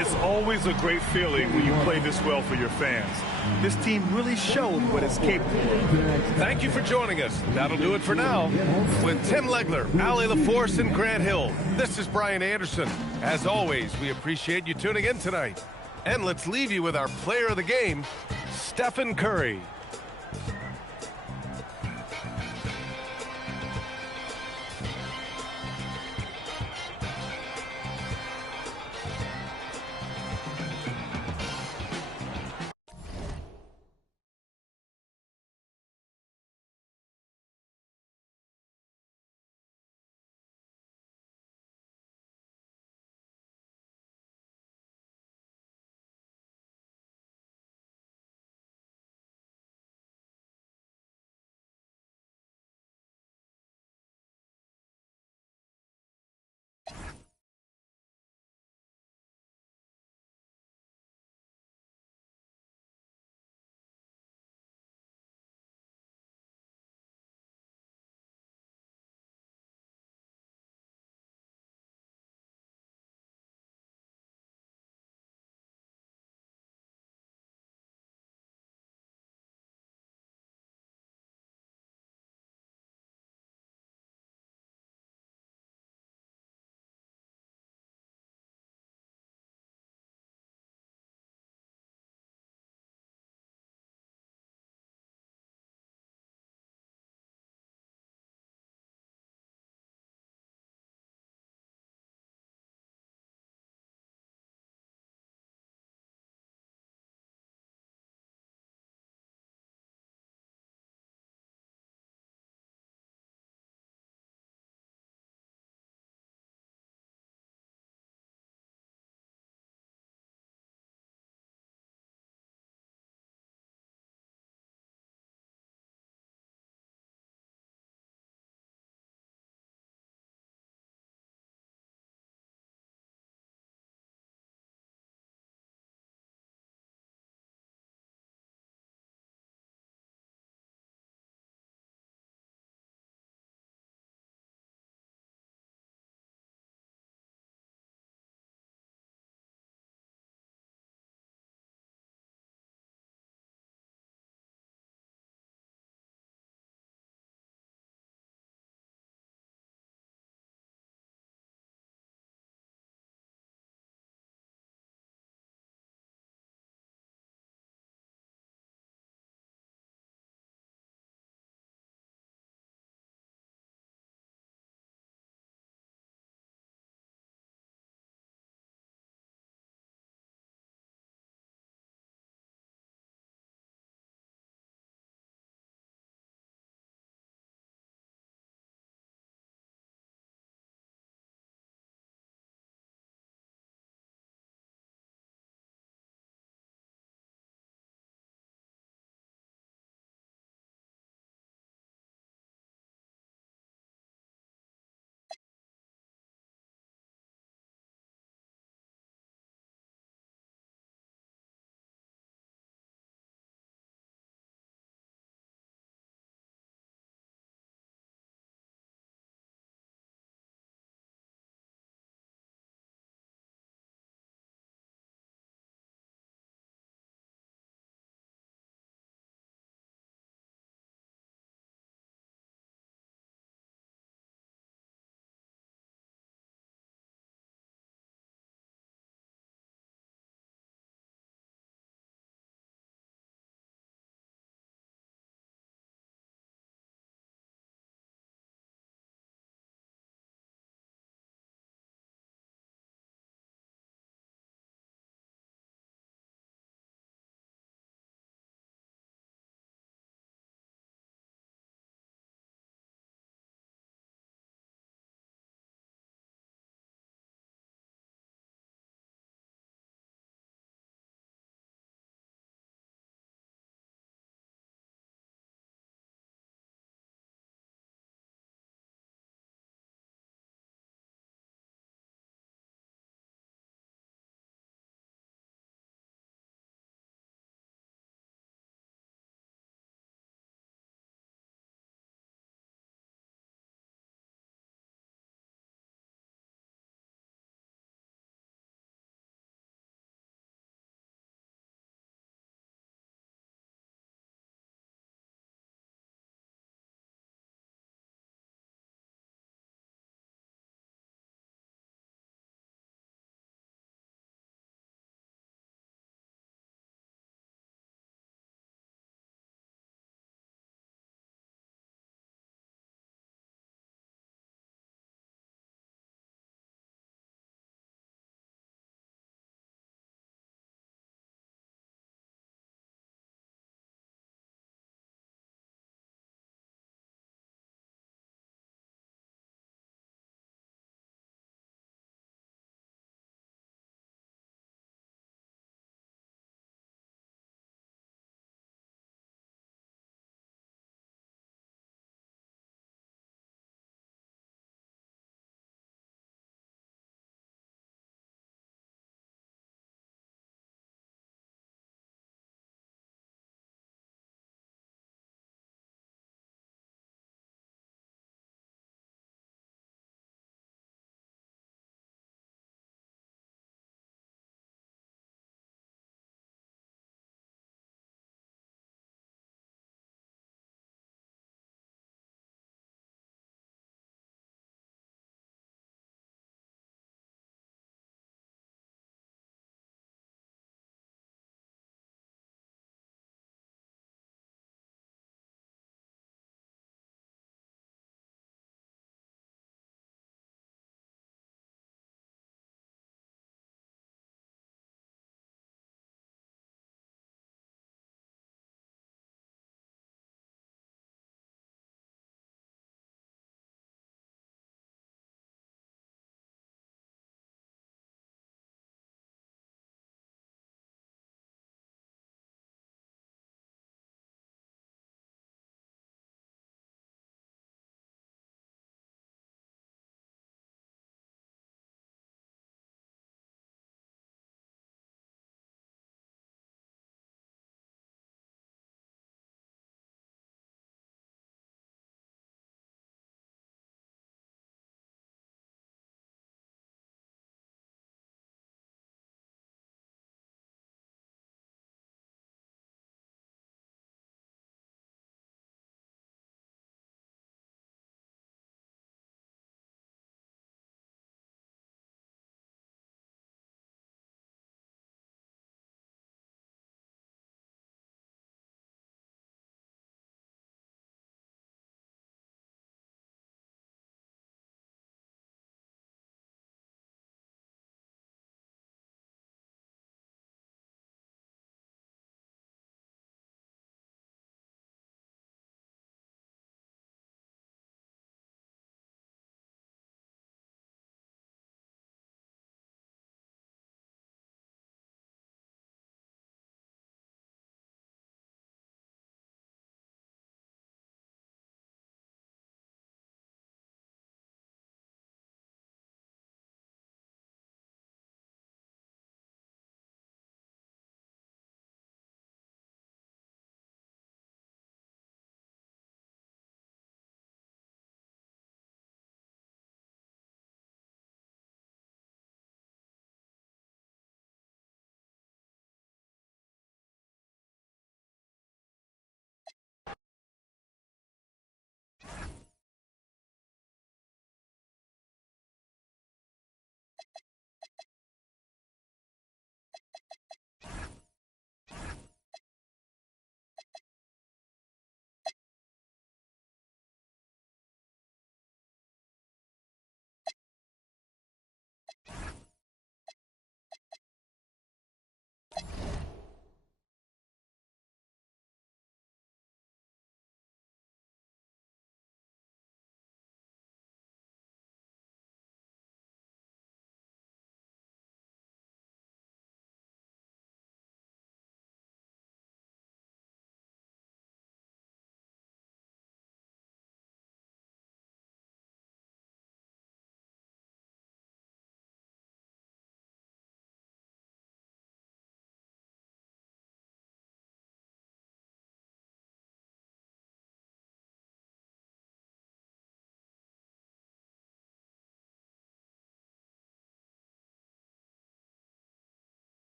It's always a great feeling when you play this well for your fans. This team really showed what it's capable of. Thank you for joining us. That'll do it for now. With Tim Legler, Allie LaForce, and Grant Hill, this is Brian Anderson. As always, we appreciate you tuning in tonight. And let's leave you with our player of the game, Stephen Curry.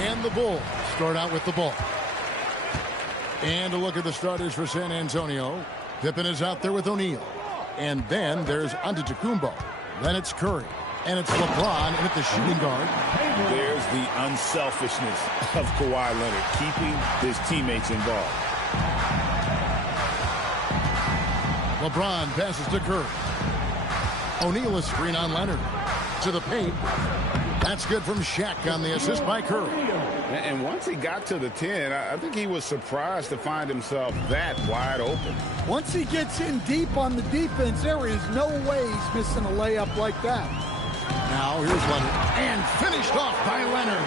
And the Bulls start out with the ball. And a look at the starters for San Antonio. Pippen is out there with O'Neal. And then there's Antetokounmpo. Then it's Curry. And it's LeBron at the shooting guard. There's the unselfishness of Kawhi Leonard, keeping his teammates involved. LeBron passes to Curry. O'Neal is screen on Leonard. To the paint. That's good from Shaq on the assist by Curry. And once he got to the 10, I think he was surprised to find himself that wide open. Once he gets in deep on the defense, there is no way he's missing a layup like that. Now here's Leonard. And finished off by Leonard.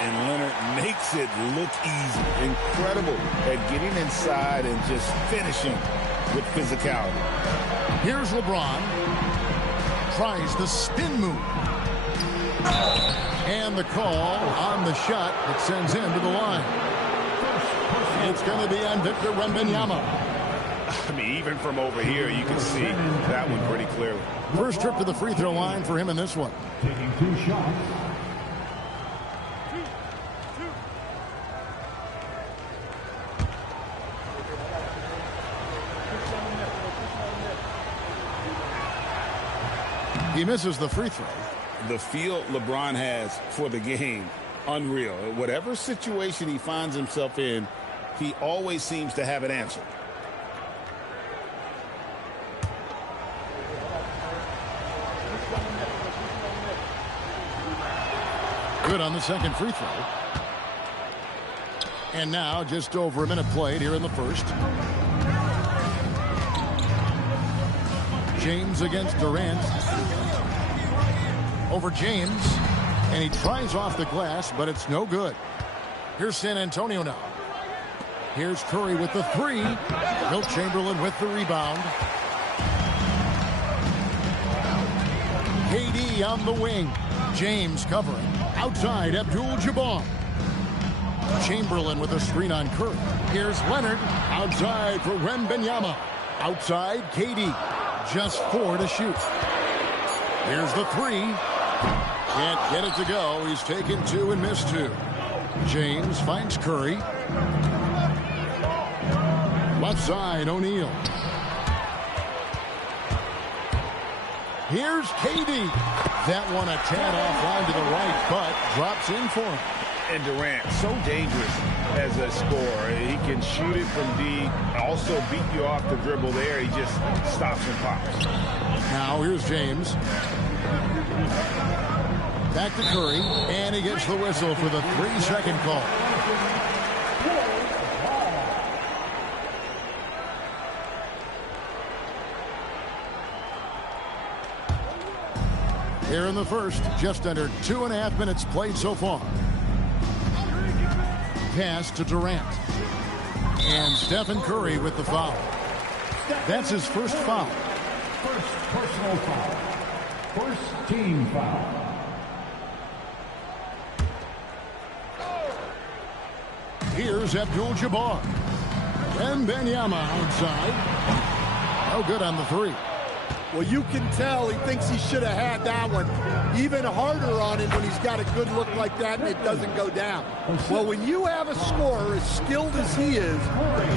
And Leonard makes it look easy. Incredible at getting inside and just finishing with physicality. Here's LeBron. Tries the spin move. And the call on the shot that sends him to the line. It's going to be on Victor Wembanyama. I mean, even from over here, you can see that one pretty clearly. First trip to the free throw line for him in this one. Taking 2 shots. He misses the free throw. The feel LeBron has for the game, unreal. Whatever situation he finds himself in, he always seems to have an answer. Good on the second free throw. And now just over a minute played here in the first. James against Durant. Over James. And he tries off the glass, but it's no good. Here's San Antonio now. Here's Curry with the three. Wilt Chamberlain with the rebound. KD on the wing. James covering. Outside, Abdul-Jabbar. Chamberlain with a screen on Curry. Here's Leonard. Outside for Wembanyama. Outside, KD. Just 4 to shoot. Here's the three. Can't get it to go. He's taken 2 and missed 2. James finds Curry. Left side, O'Neal. Here's KD. That one a tad offline to the right, but drops in for him. And Durant, so dangerous as a scorer. He can shoot it from deep, also beat you off the dribble there. He just stops and pops. Now here's James. Back to Curry, and he gets the whistle for the 3-second call. Here in the first, just under 2.5 minutes played so far. Pass to Durant. And Stephen Curry with the foul. That's his first foul. First personal foul. First team foul. Here's Abdul-Jabbar. Wembanyama outside. No good on the three. Well, you can tell he thinks he should have had that one. Even harder on him when he's got a good look like that and it doesn't go down. Well, when you have a scorer as skilled as he is,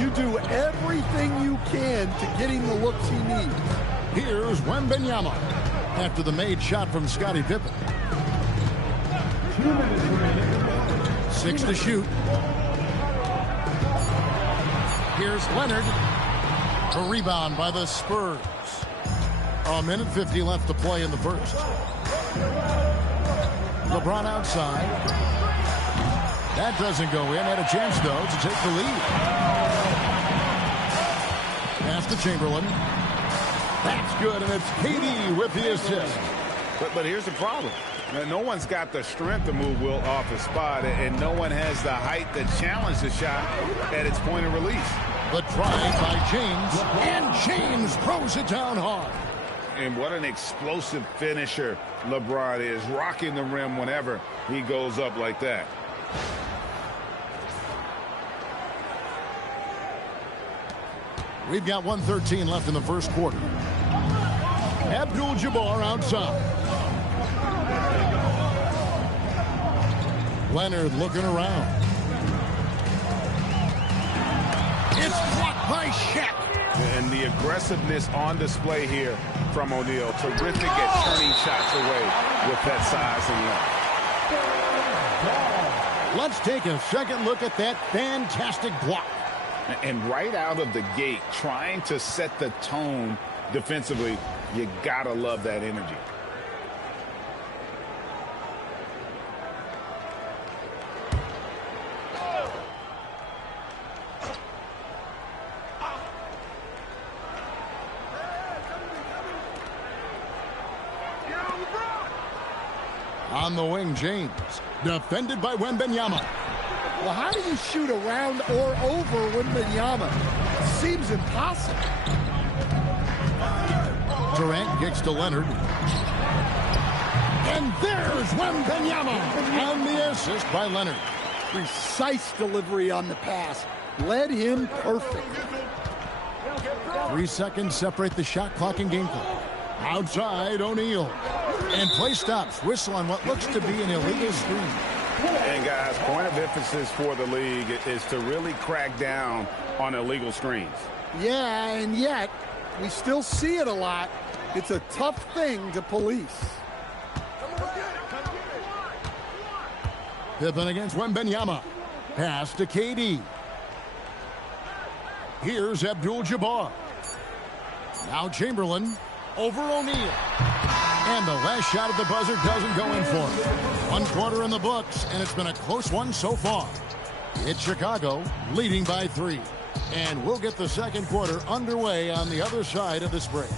you do everything you can to get him the looks he needs. Here's Wembanyama after the made shot from Scottie Pippen. 6 to shoot. Here's Leonard. A rebound by the Spurs. A minute 50 left to play in the first. LeBron outside. That doesn't go in. Had a chance, though, to take the lead. Pass to Chamberlain. That's good, and it's KD with the assist. But here's the problem. No one's got the strength to move Will off his spot, and no one has the height to challenge the shot at its point of release. The try by James, and James throws it down hard. And what an explosive finisher LeBron is, rocking the rim whenever he goes up like that. We've got 1:13 left in the first quarter. Abdul-Jabbar outside. Leonard looking around. It's blocked by Shaq. And the aggressiveness on display here from O'Neal. Terrific at turning shots away with that size and length. Let's take a second look at that fantastic block. And right out of the gate, trying to set the tone defensively, you gotta love that energy. On the wing, James. Defended by Wembanyama. Well, how do you shoot around or over Wembanyama? Seems impossible. Durant kicks to Leonard. And there's Wembanyama. And the assist by Leonard. Precise delivery on the pass. Led him perfect. 3 seconds separate the shot clock and game clock. Outside, O'Neal. And play stops. Whistle on what looks to be an illegal screen. And guys, point of emphasis for the league is to really crack down on illegal screens. Yeah, and yet we still see it a lot. It's a tough thing to police. Pippen against Wembanyama. Pass to KD. Here's Abdul-Jabbar. Now Chamberlain over O'Neal. And the last shot at the buzzer doesn't go in for him. 1 quarter in the books, and it's been a close one so far. It's Chicago leading by 3. And we'll get the second quarter underway on the other side of this break.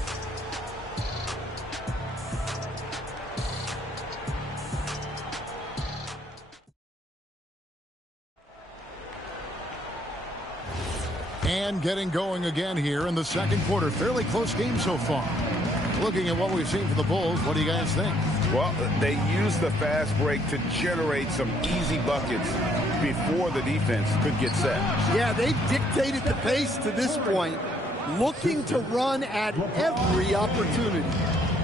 And getting going again here in the second quarter. Fairly close game so far. Looking at what we've seen for the Bulls, what do you guys think? Well, they used the fast break to generate some easy buckets before the defense could get set. Yeah, they dictated the pace to this point, looking to run at every opportunity.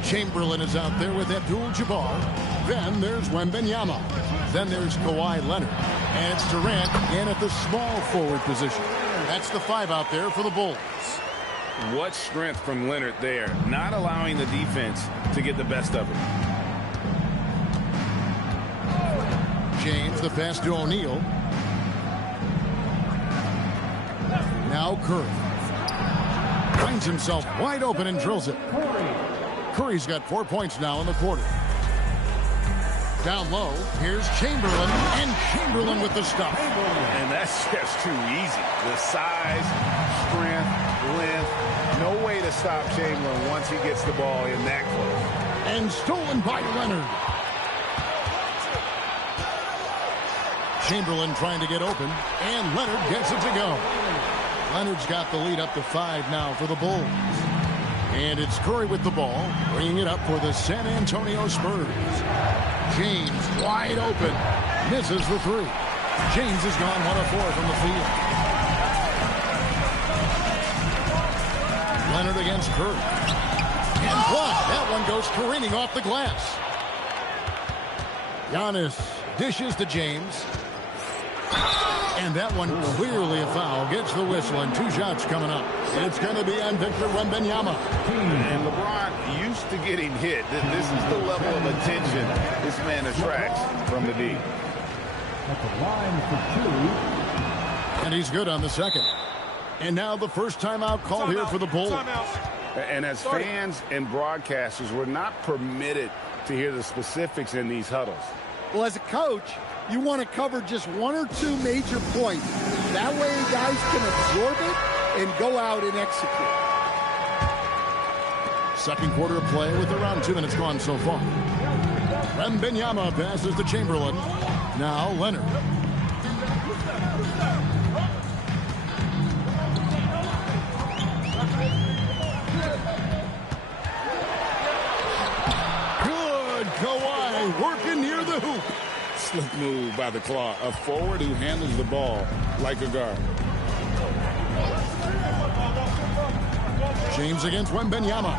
Chamberlain is out there with Abdul-Jabbar. Then there's Wembanyama. Then there's Kawhi Leonard. And it's Durant in at the small forward position. That's the 5 out there for the Bulls. What strength from Leonard there, not allowing the defense to get the best of it. James, the pass to O'Neal. Now Curry. Finds himself wide open and drills it. Curry's got 4 points now in the quarter. Down low, here's Chamberlain, and Chamberlain with the stuff. And that's just too easy. The size, strength, length, no way to stop Chamberlain once he gets the ball in that close. And stolen by Leonard. Chamberlain trying to get open, and Leonard gets it to go. Leonard's got the lead up to 5 now for the Bulls. And it's Curry with the ball, bringing it up for the San Antonio Spurs. James wide open, misses the 3. James has gone 1 of 4 from the field. Leonard against Curry. And blocked. That one goes careening off the glass. Giannis dishes to James. And that one clearly a foul. Gets the whistle and 2 shots coming up. It's going to be on Victor Wembanyama. And LeBron used to getting hit. This is the level of attention this man attracts from the D. At the line for 2. And he's good on the second. And now the first timeout call here for the Bulls. And as fans and broadcasters, we're not permitted to hear the specifics in these huddles. Well, as a coach, you want to cover just 1 or 2 major points. That way guys can absorb it and go out and execute. Second quarter of play with around 2 minutes gone so far. Wembanyama passes to Chamberlain. Now Leonard. Good Kawhi working near the hoop. Slick move by the Claw, a forward who handles the ball like a guard. James against Wembanyama.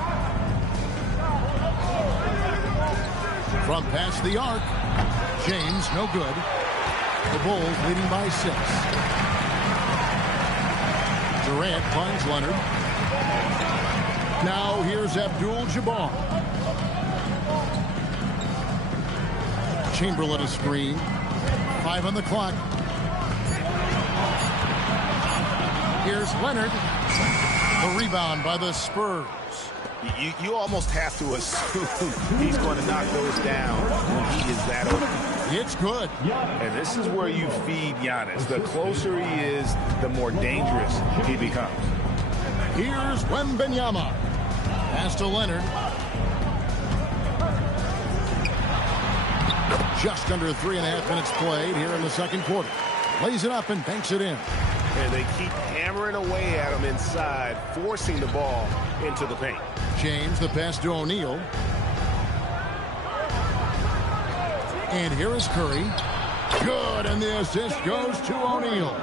From past the arc. James, no good. The Bulls leading by 6. Durant finds Leonard. Now here's Abdul-Jabbar. Chamberlain a screen. 5 on the clock. Here's Leonard. The rebound by the Spurs. You almost have to assume he's going to knock those down when he is that open. It's good. And this is where you feed Giannis. The closer he is, the more dangerous he becomes. Here's Wembanyama. Pass to Leonard. Just under 3.5 minutes played here in the second quarter. Lays it up and banks it in. And they keep hammering away at him inside, forcing the ball into the paint. James, the pass to O'Neal. And here is Curry. Good, and the assist goes to O'Neal.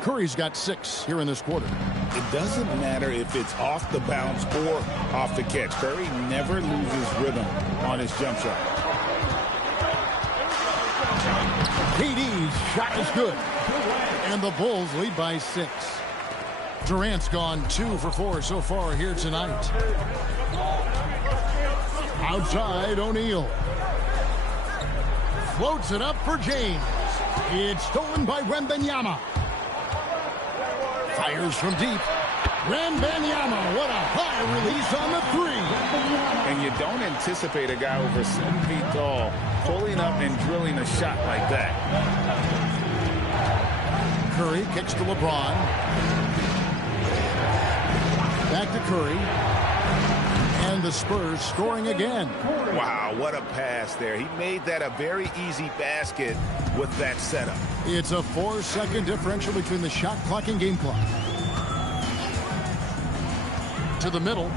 Curry's got 6 here in this quarter. It doesn't matter if it's off the bounce or off the catch. Curry never loses rhythm on his jump shot. KD's shot is good. And the Bulls lead by 6. Durant's gone 2 for 4 so far here tonight. Outside, O'Neal. Floats it up for James. It's stolen by Wembanyama. Fires from deep. Wembanyama, what a high release on the 3. And you don't anticipate a guy over 7 feet tall pulling up and drilling a shot like that. Curry kicks to LeBron. Back to Curry. And the Spurs scoring again. Wow, what a pass there. He made that a very easy basket with that setup. It's a 4-second differential between the shot clock and game clock. To the middle.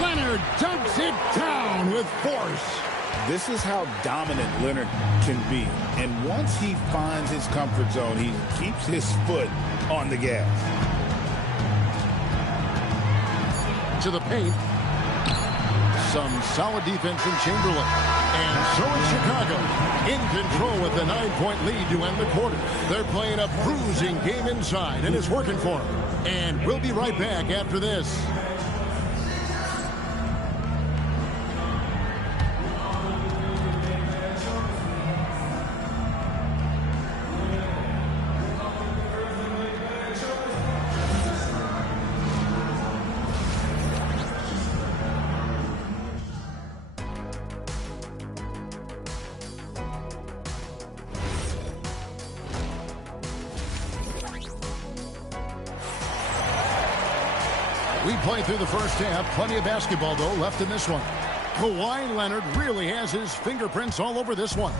Leonard dunks it down with force. This is how dominant Leonard can be. And once he finds his comfort zone, he keeps his foot on the gas. To the paint. Some solid defense from Chamberlain. And so is Chicago in control with the 9-point lead to end the quarter. They're playing a bruising game inside, and it's working for them. And we'll be right back after this. We played through the first half. Plenty of basketball, though, left in this one. Kawhi Leonard really has his fingerprints all over this one.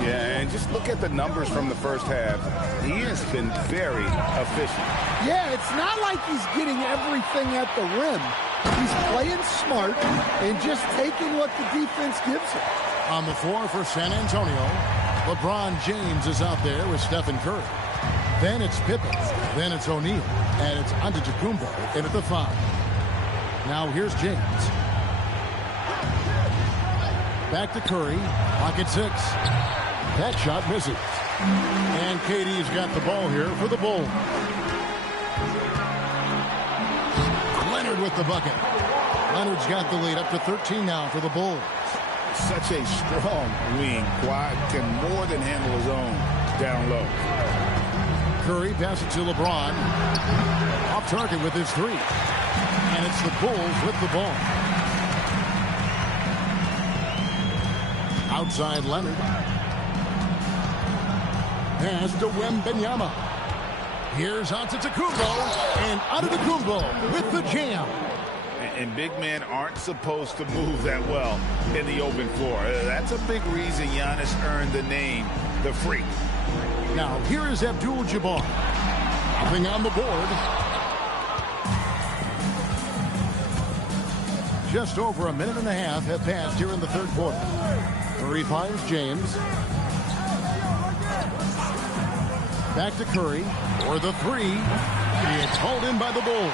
Yeah, and just look at the numbers from the first half. He has been very efficient. Yeah, it's not like he's getting everything at the rim. He's playing smart and just taking what the defense gives him. On the floor for San Antonio, LeBron James is out there with Stephen Curry. Then it's Pippen. Then it's O'Neal. And it's Antetokounmpo in at the 5. Now here's James. Back to Curry. Pocket 6. That shot misses. And KD's got the ball here for the Bulls. Leonard with the bucket. Leonard's got the lead up to 13 now for the Bulls. Such a strong wing. Kawhi can more than handle his own down low. Curry passes to LeBron. Off target with his 3. And it's the Bulls with the ball. Outside Leonard. Pass to Wembanyama. Here's Antetokounmpo. And Antetokounmpo with the jam. And big men aren't supposed to move that well in the open floor. That's a big reason Giannis earned the name, the Freak. Now, here is Abdul-Jabbar. Nothing on the board. Just over a minute and a half have passed here in the third quarter. Curry finds James. Back to Curry for the 3. It's hauled in by the Bulls.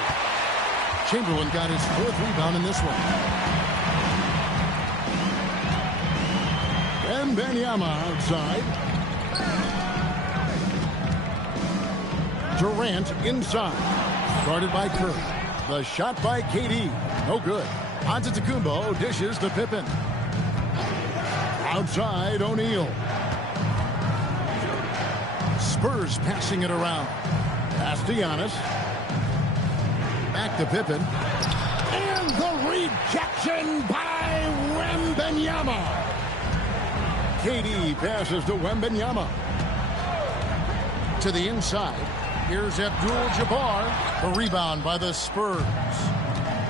Chamberlain got his 4th rebound in this one. Wembanyama outside. Durant inside. Guarded by Curry. The shot by KD. No good. Antetokounmpo dishes to Pippen. Outside O'Neal. Spurs passing it around. Pass to Giannis. Back to Pippen. And the rejection by Wembanyama. KD passes to Wembanyama. To the inside. Here's Abdul-Jabbar. A rebound by the Spurs.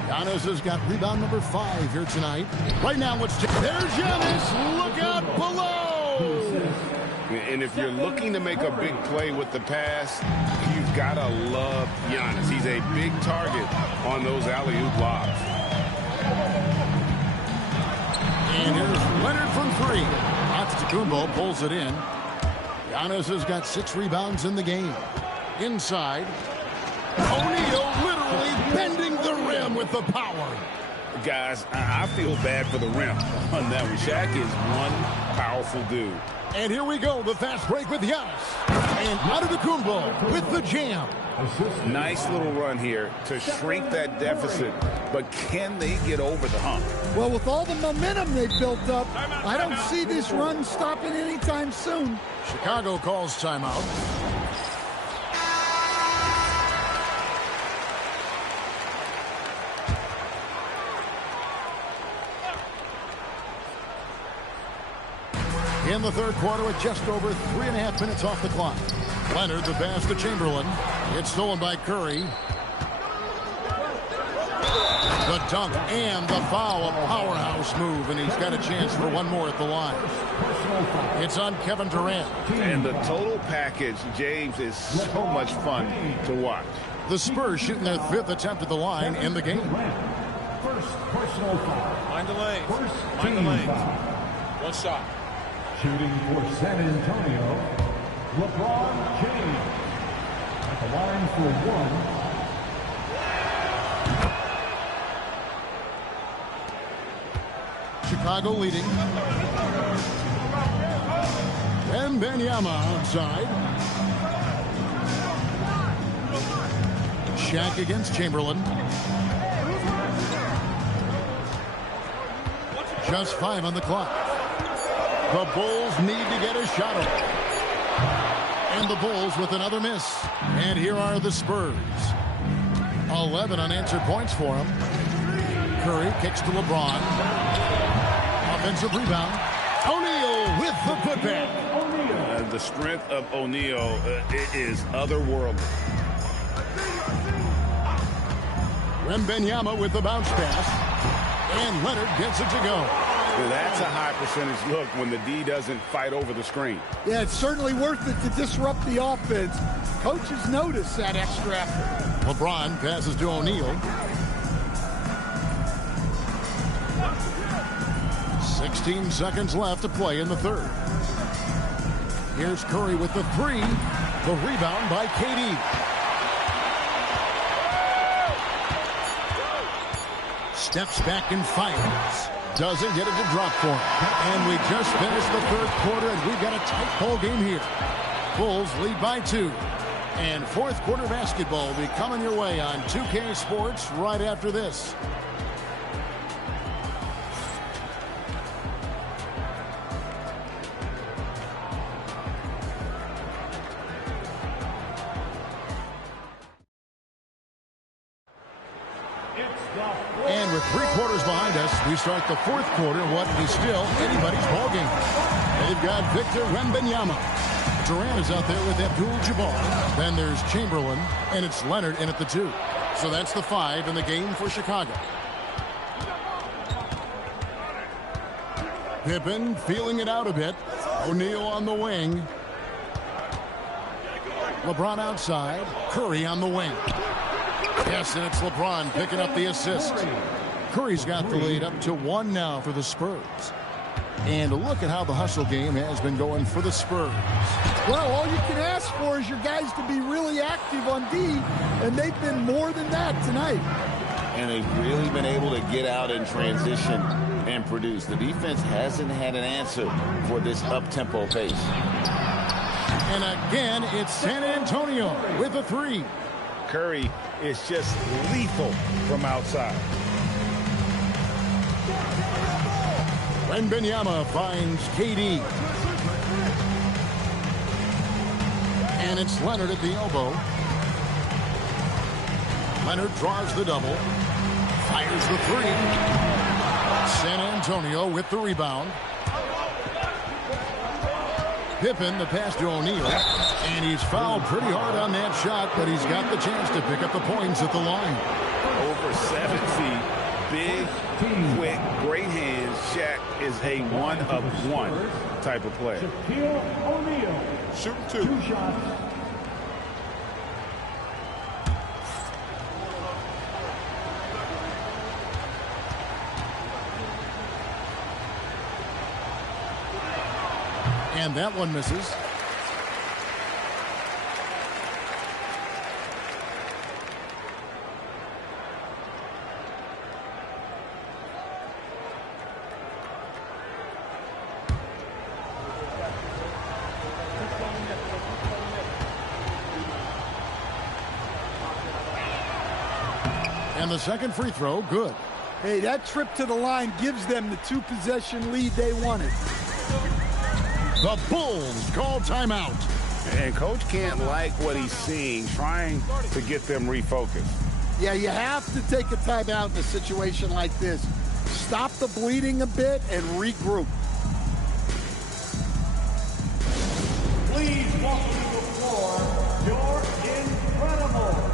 Giannis has got rebound number 5 here tonight. Right now, there's Giannis. Look out below. And if you're looking to make a big play with the pass, you've got to love Giannis. He's a big target on those alley-oop lobs. And here's Leonard from 3. Antetokounmpo pulls it in. Giannis has got 6 rebounds in the game. Inside. O'Neal literally bending the rim with the power. Guys, I feel bad for the rim on that one. Shaq is one powerful dude. And here we go, the fast break with Giannis. And Antetokounmpo with the jam. Nice little run here to shrink that deficit, but can they get over the hump? Well, with all the momentum they've built up, I don't see this run stopping anytime soon. Chicago calls timeout. In the third quarter with just over 3.5 minutes off the clock. Leonard, the pass to Chamberlain. It's stolen by Curry. The dunk and the foul, a powerhouse move, and he's got a chance for one more at the line. It's on Kevin Durant. And the total package, James, is so much fun to watch. The Spurs shooting their 5th attempt at the line in the game. First personal foul. Mind the lanes. Mind the lanes. One shot. Shooting for San Antonio, LeBron James. At the line for 1. Chicago leading. Wembanyama outside. Shaq against Chamberlain. Just 5 on the clock. The Bulls need to get a shot up. And the Bulls with another miss. And here are the Spurs. 11 unanswered points for them. Curry kicks to LeBron. Offensive rebound. O'Neal with the putback. The strength of O'Neal is otherworldly. Wembanyama with the bounce pass. And Leonard gets it to go. That's a high percentage look when the D doesn't fight over the screen. Yeah, it's certainly worth it to disrupt the offense. Coaches notice that extra effort. LeBron passes to O'Neal. 16 seconds left to play in the third. Here's Curry with the 3. The rebound by KD. Steps back and fires. Doesn't get it to drop for him. And we just finished the third quarter, and we've got a tight ball game here. Bulls lead by 2. And fourth quarter basketball will be coming your way on 2K Sports right after this. And with 3 quarters behind us, we start the fourth quarter, what is still anybody's ball game. They've got Victor Wembanyama. Durant is out there with Abdul-Jabbar. Then there's Chamberlain, and it's Leonard in at the 2. So that's the 5 in the game for Chicago. Pippen feeling it out a bit. O'Neal on the wing. LeBron outside. Curry on the wing. Yes, and it's LeBron picking up the assist. Curry's got the lead up to 1 now for the Spurs. And look at how the hustle game has been going for the Spurs. Well, all you can ask for is your guys to be really active on D, and they've been more than that tonight. And they've really been able to get out in transition and produce. The defense hasn't had an answer for this up-tempo pace. And again, it's San Antonio with a 3. Curry is just lethal from outside. Wembanyama finds KD. And it's Leonard at the elbow. Leonard draws the double. Fires the 3. San Antonio with the rebound. Pippen, the pass to O'Neal. And he's fouled pretty hard on that shot, but he's got the chance to pick up the points at the line. Over 7 feet. Big, quick, great hands. Shaq is a 1-of-1 type of player. Shaquille O'Neal. Shoot 2. 2 shots. And that one misses. And the second free throw, good. Hey, that trip to the line gives them the 2-possession lead they wanted. The Bulls call timeout. And Coach can't like what he's seeing, trying to get them refocused. Yeah, you have to take a timeout in a situation like this. Stop the bleeding a bit and regroup. Please welcome to the floor, your incredible.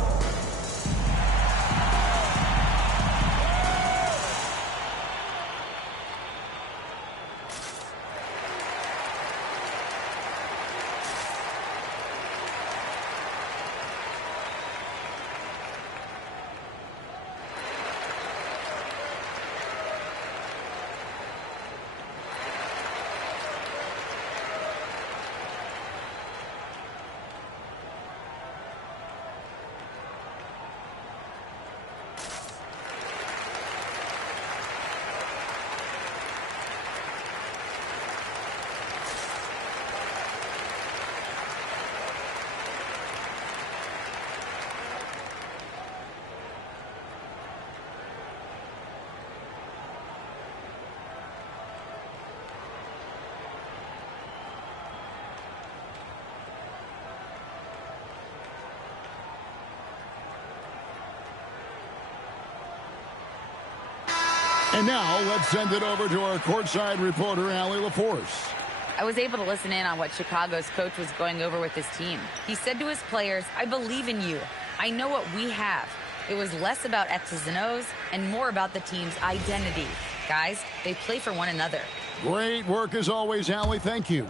And now let's send it over to our courtside reporter, Allie LaForce. I was able to listen in on what Chicago's coach was going over with his team. He said to his players, I believe in you. I know what we have. It was less about X's and O's and more about the team's identity. Guys, they play for one another. Great work as always, Allie. Thank you.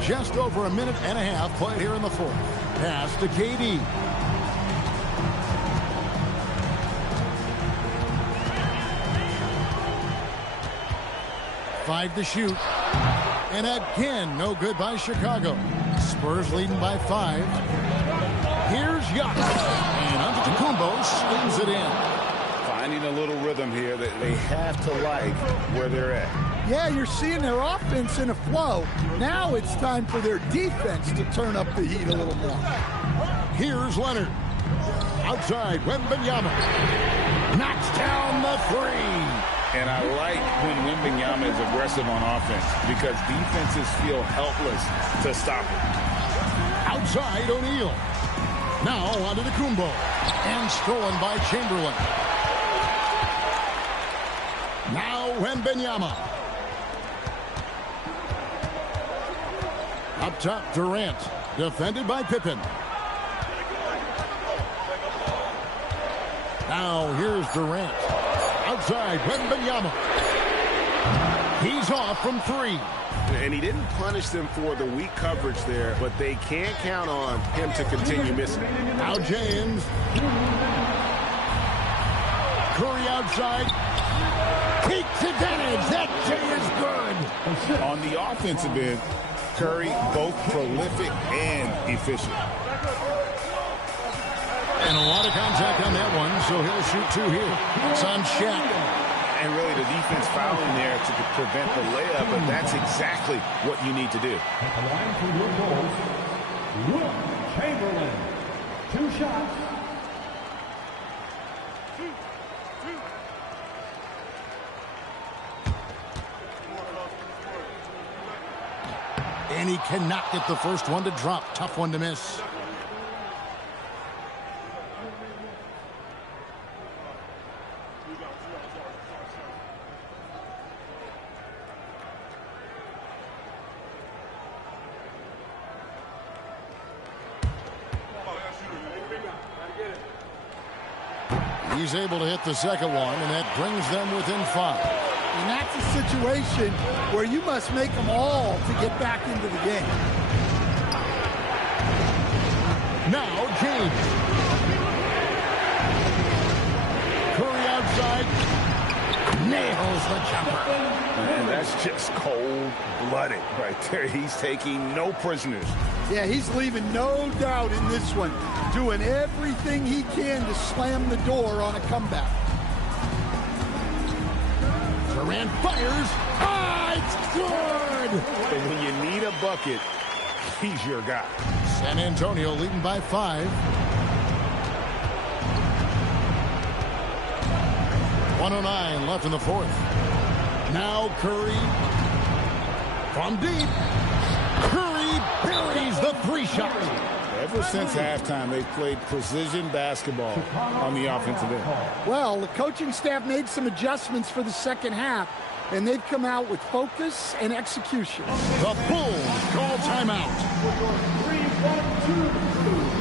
Just over a minute and a half played here in the fourth. Pass to KD. Five to shoot. And again, no good by Chicago. Spurs leading by 5. Here's Yacht. And under Antetokounmpo slings it in. Finding a little rhythm here that they have to like where they're at. Yeah, you're seeing their offense in a flow. Now it's time for their defense to turn up the heat a little more. Here's Leonard. Outside, Wembanyama. Knocks down the three. And I like when Wembanyama is aggressive on offense because defenses feel helpless to stop it. Outside, O'Neal. Now on to Kumbo. And stolen by Chamberlain. Now Wembanyama. Up top, Durant. Defended by Pippen. Now here's Durant. Outside, Wembanyama. He's off from three. And he didn't punish them for the weak coverage there, but they can't count on him to continue missing. Now James. Curry outside. Takes advantage. That J is good. On the offensive end, Curry both prolific and efficient. And a lot of contact on that one, so he'll shoot two here. It's on Shaq. And really the defense fouling there to prevent the layup, but that's exactly what you need to do. At the line for your goals, Wilt Chamberlain. 2 shots. And he cannot get the first one to drop. Tough one to miss. He's able to hit the second one, and that brings them within 5. And that's a situation where you must make them all to get back into the game. Now James. Curry outside. Nails the jumper. And that's just cold-blooded right there. He's taking no prisoners. Yeah, he's leaving no doubt in this one. Doing everything he can to slam the door on a comeback. Durant fires. Ah, it's good! And when you need a bucket, he's your guy. San Antonio leading by 5. 1:09 left in the fourth. Now Curry from deep. Curry buries the 3-shot. Ever since halftime, they've played precision basketball on the offensive end. Well, the coaching staff made some adjustments for the second half, and they've come out with focus and execution. The Bulls call timeout. 3-1-2.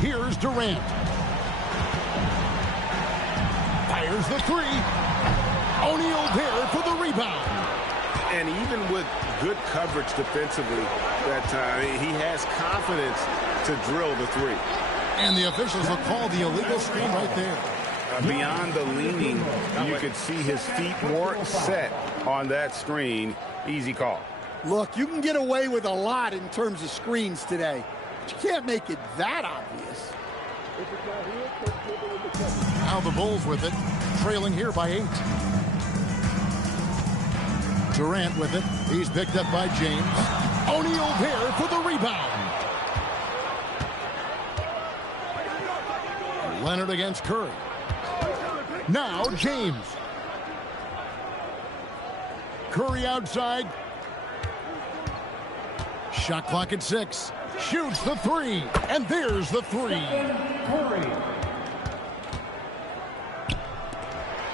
Here's Durant. Fires the 3. O'Neal there for the rebound. And even with good coverage defensively that time, he has confidence to drill the 3. And the officials will call the illegal screen right there. Beyond the leaning, you could see his feet weren't set on that screen. Easy call. Look, you can get away with a lot in terms of screens today. But you can't make it that obvious. Now the Bulls with it, trailing here by 8. Durant with it. He's picked up by James. O'Neal there for the rebound. Leonard against Curry. Now James. Curry outside. Shot clock at 6. Shoots the 3. And there's the 3. Curry.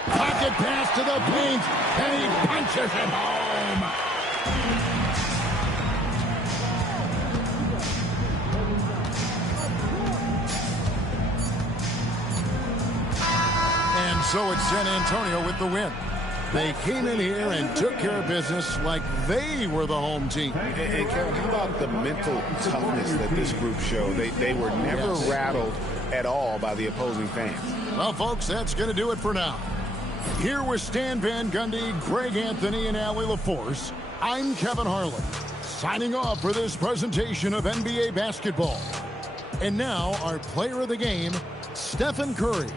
Pocket pass to the paint. And he punches it home. So it's San Antonio with the win. They came in here and took care of business like they were the home team. And Kevin, how about the mental toughness that this group showed? They were never rattled at all by the opposing fans. Well, folks, that's going to do it for now. Here with Stan Van Gundy, Greg Anthony, and Allie LaForce, I'm Kevin Harlan, signing off for this presentation of NBA basketball. And now, our player of the game, Stephen Curry.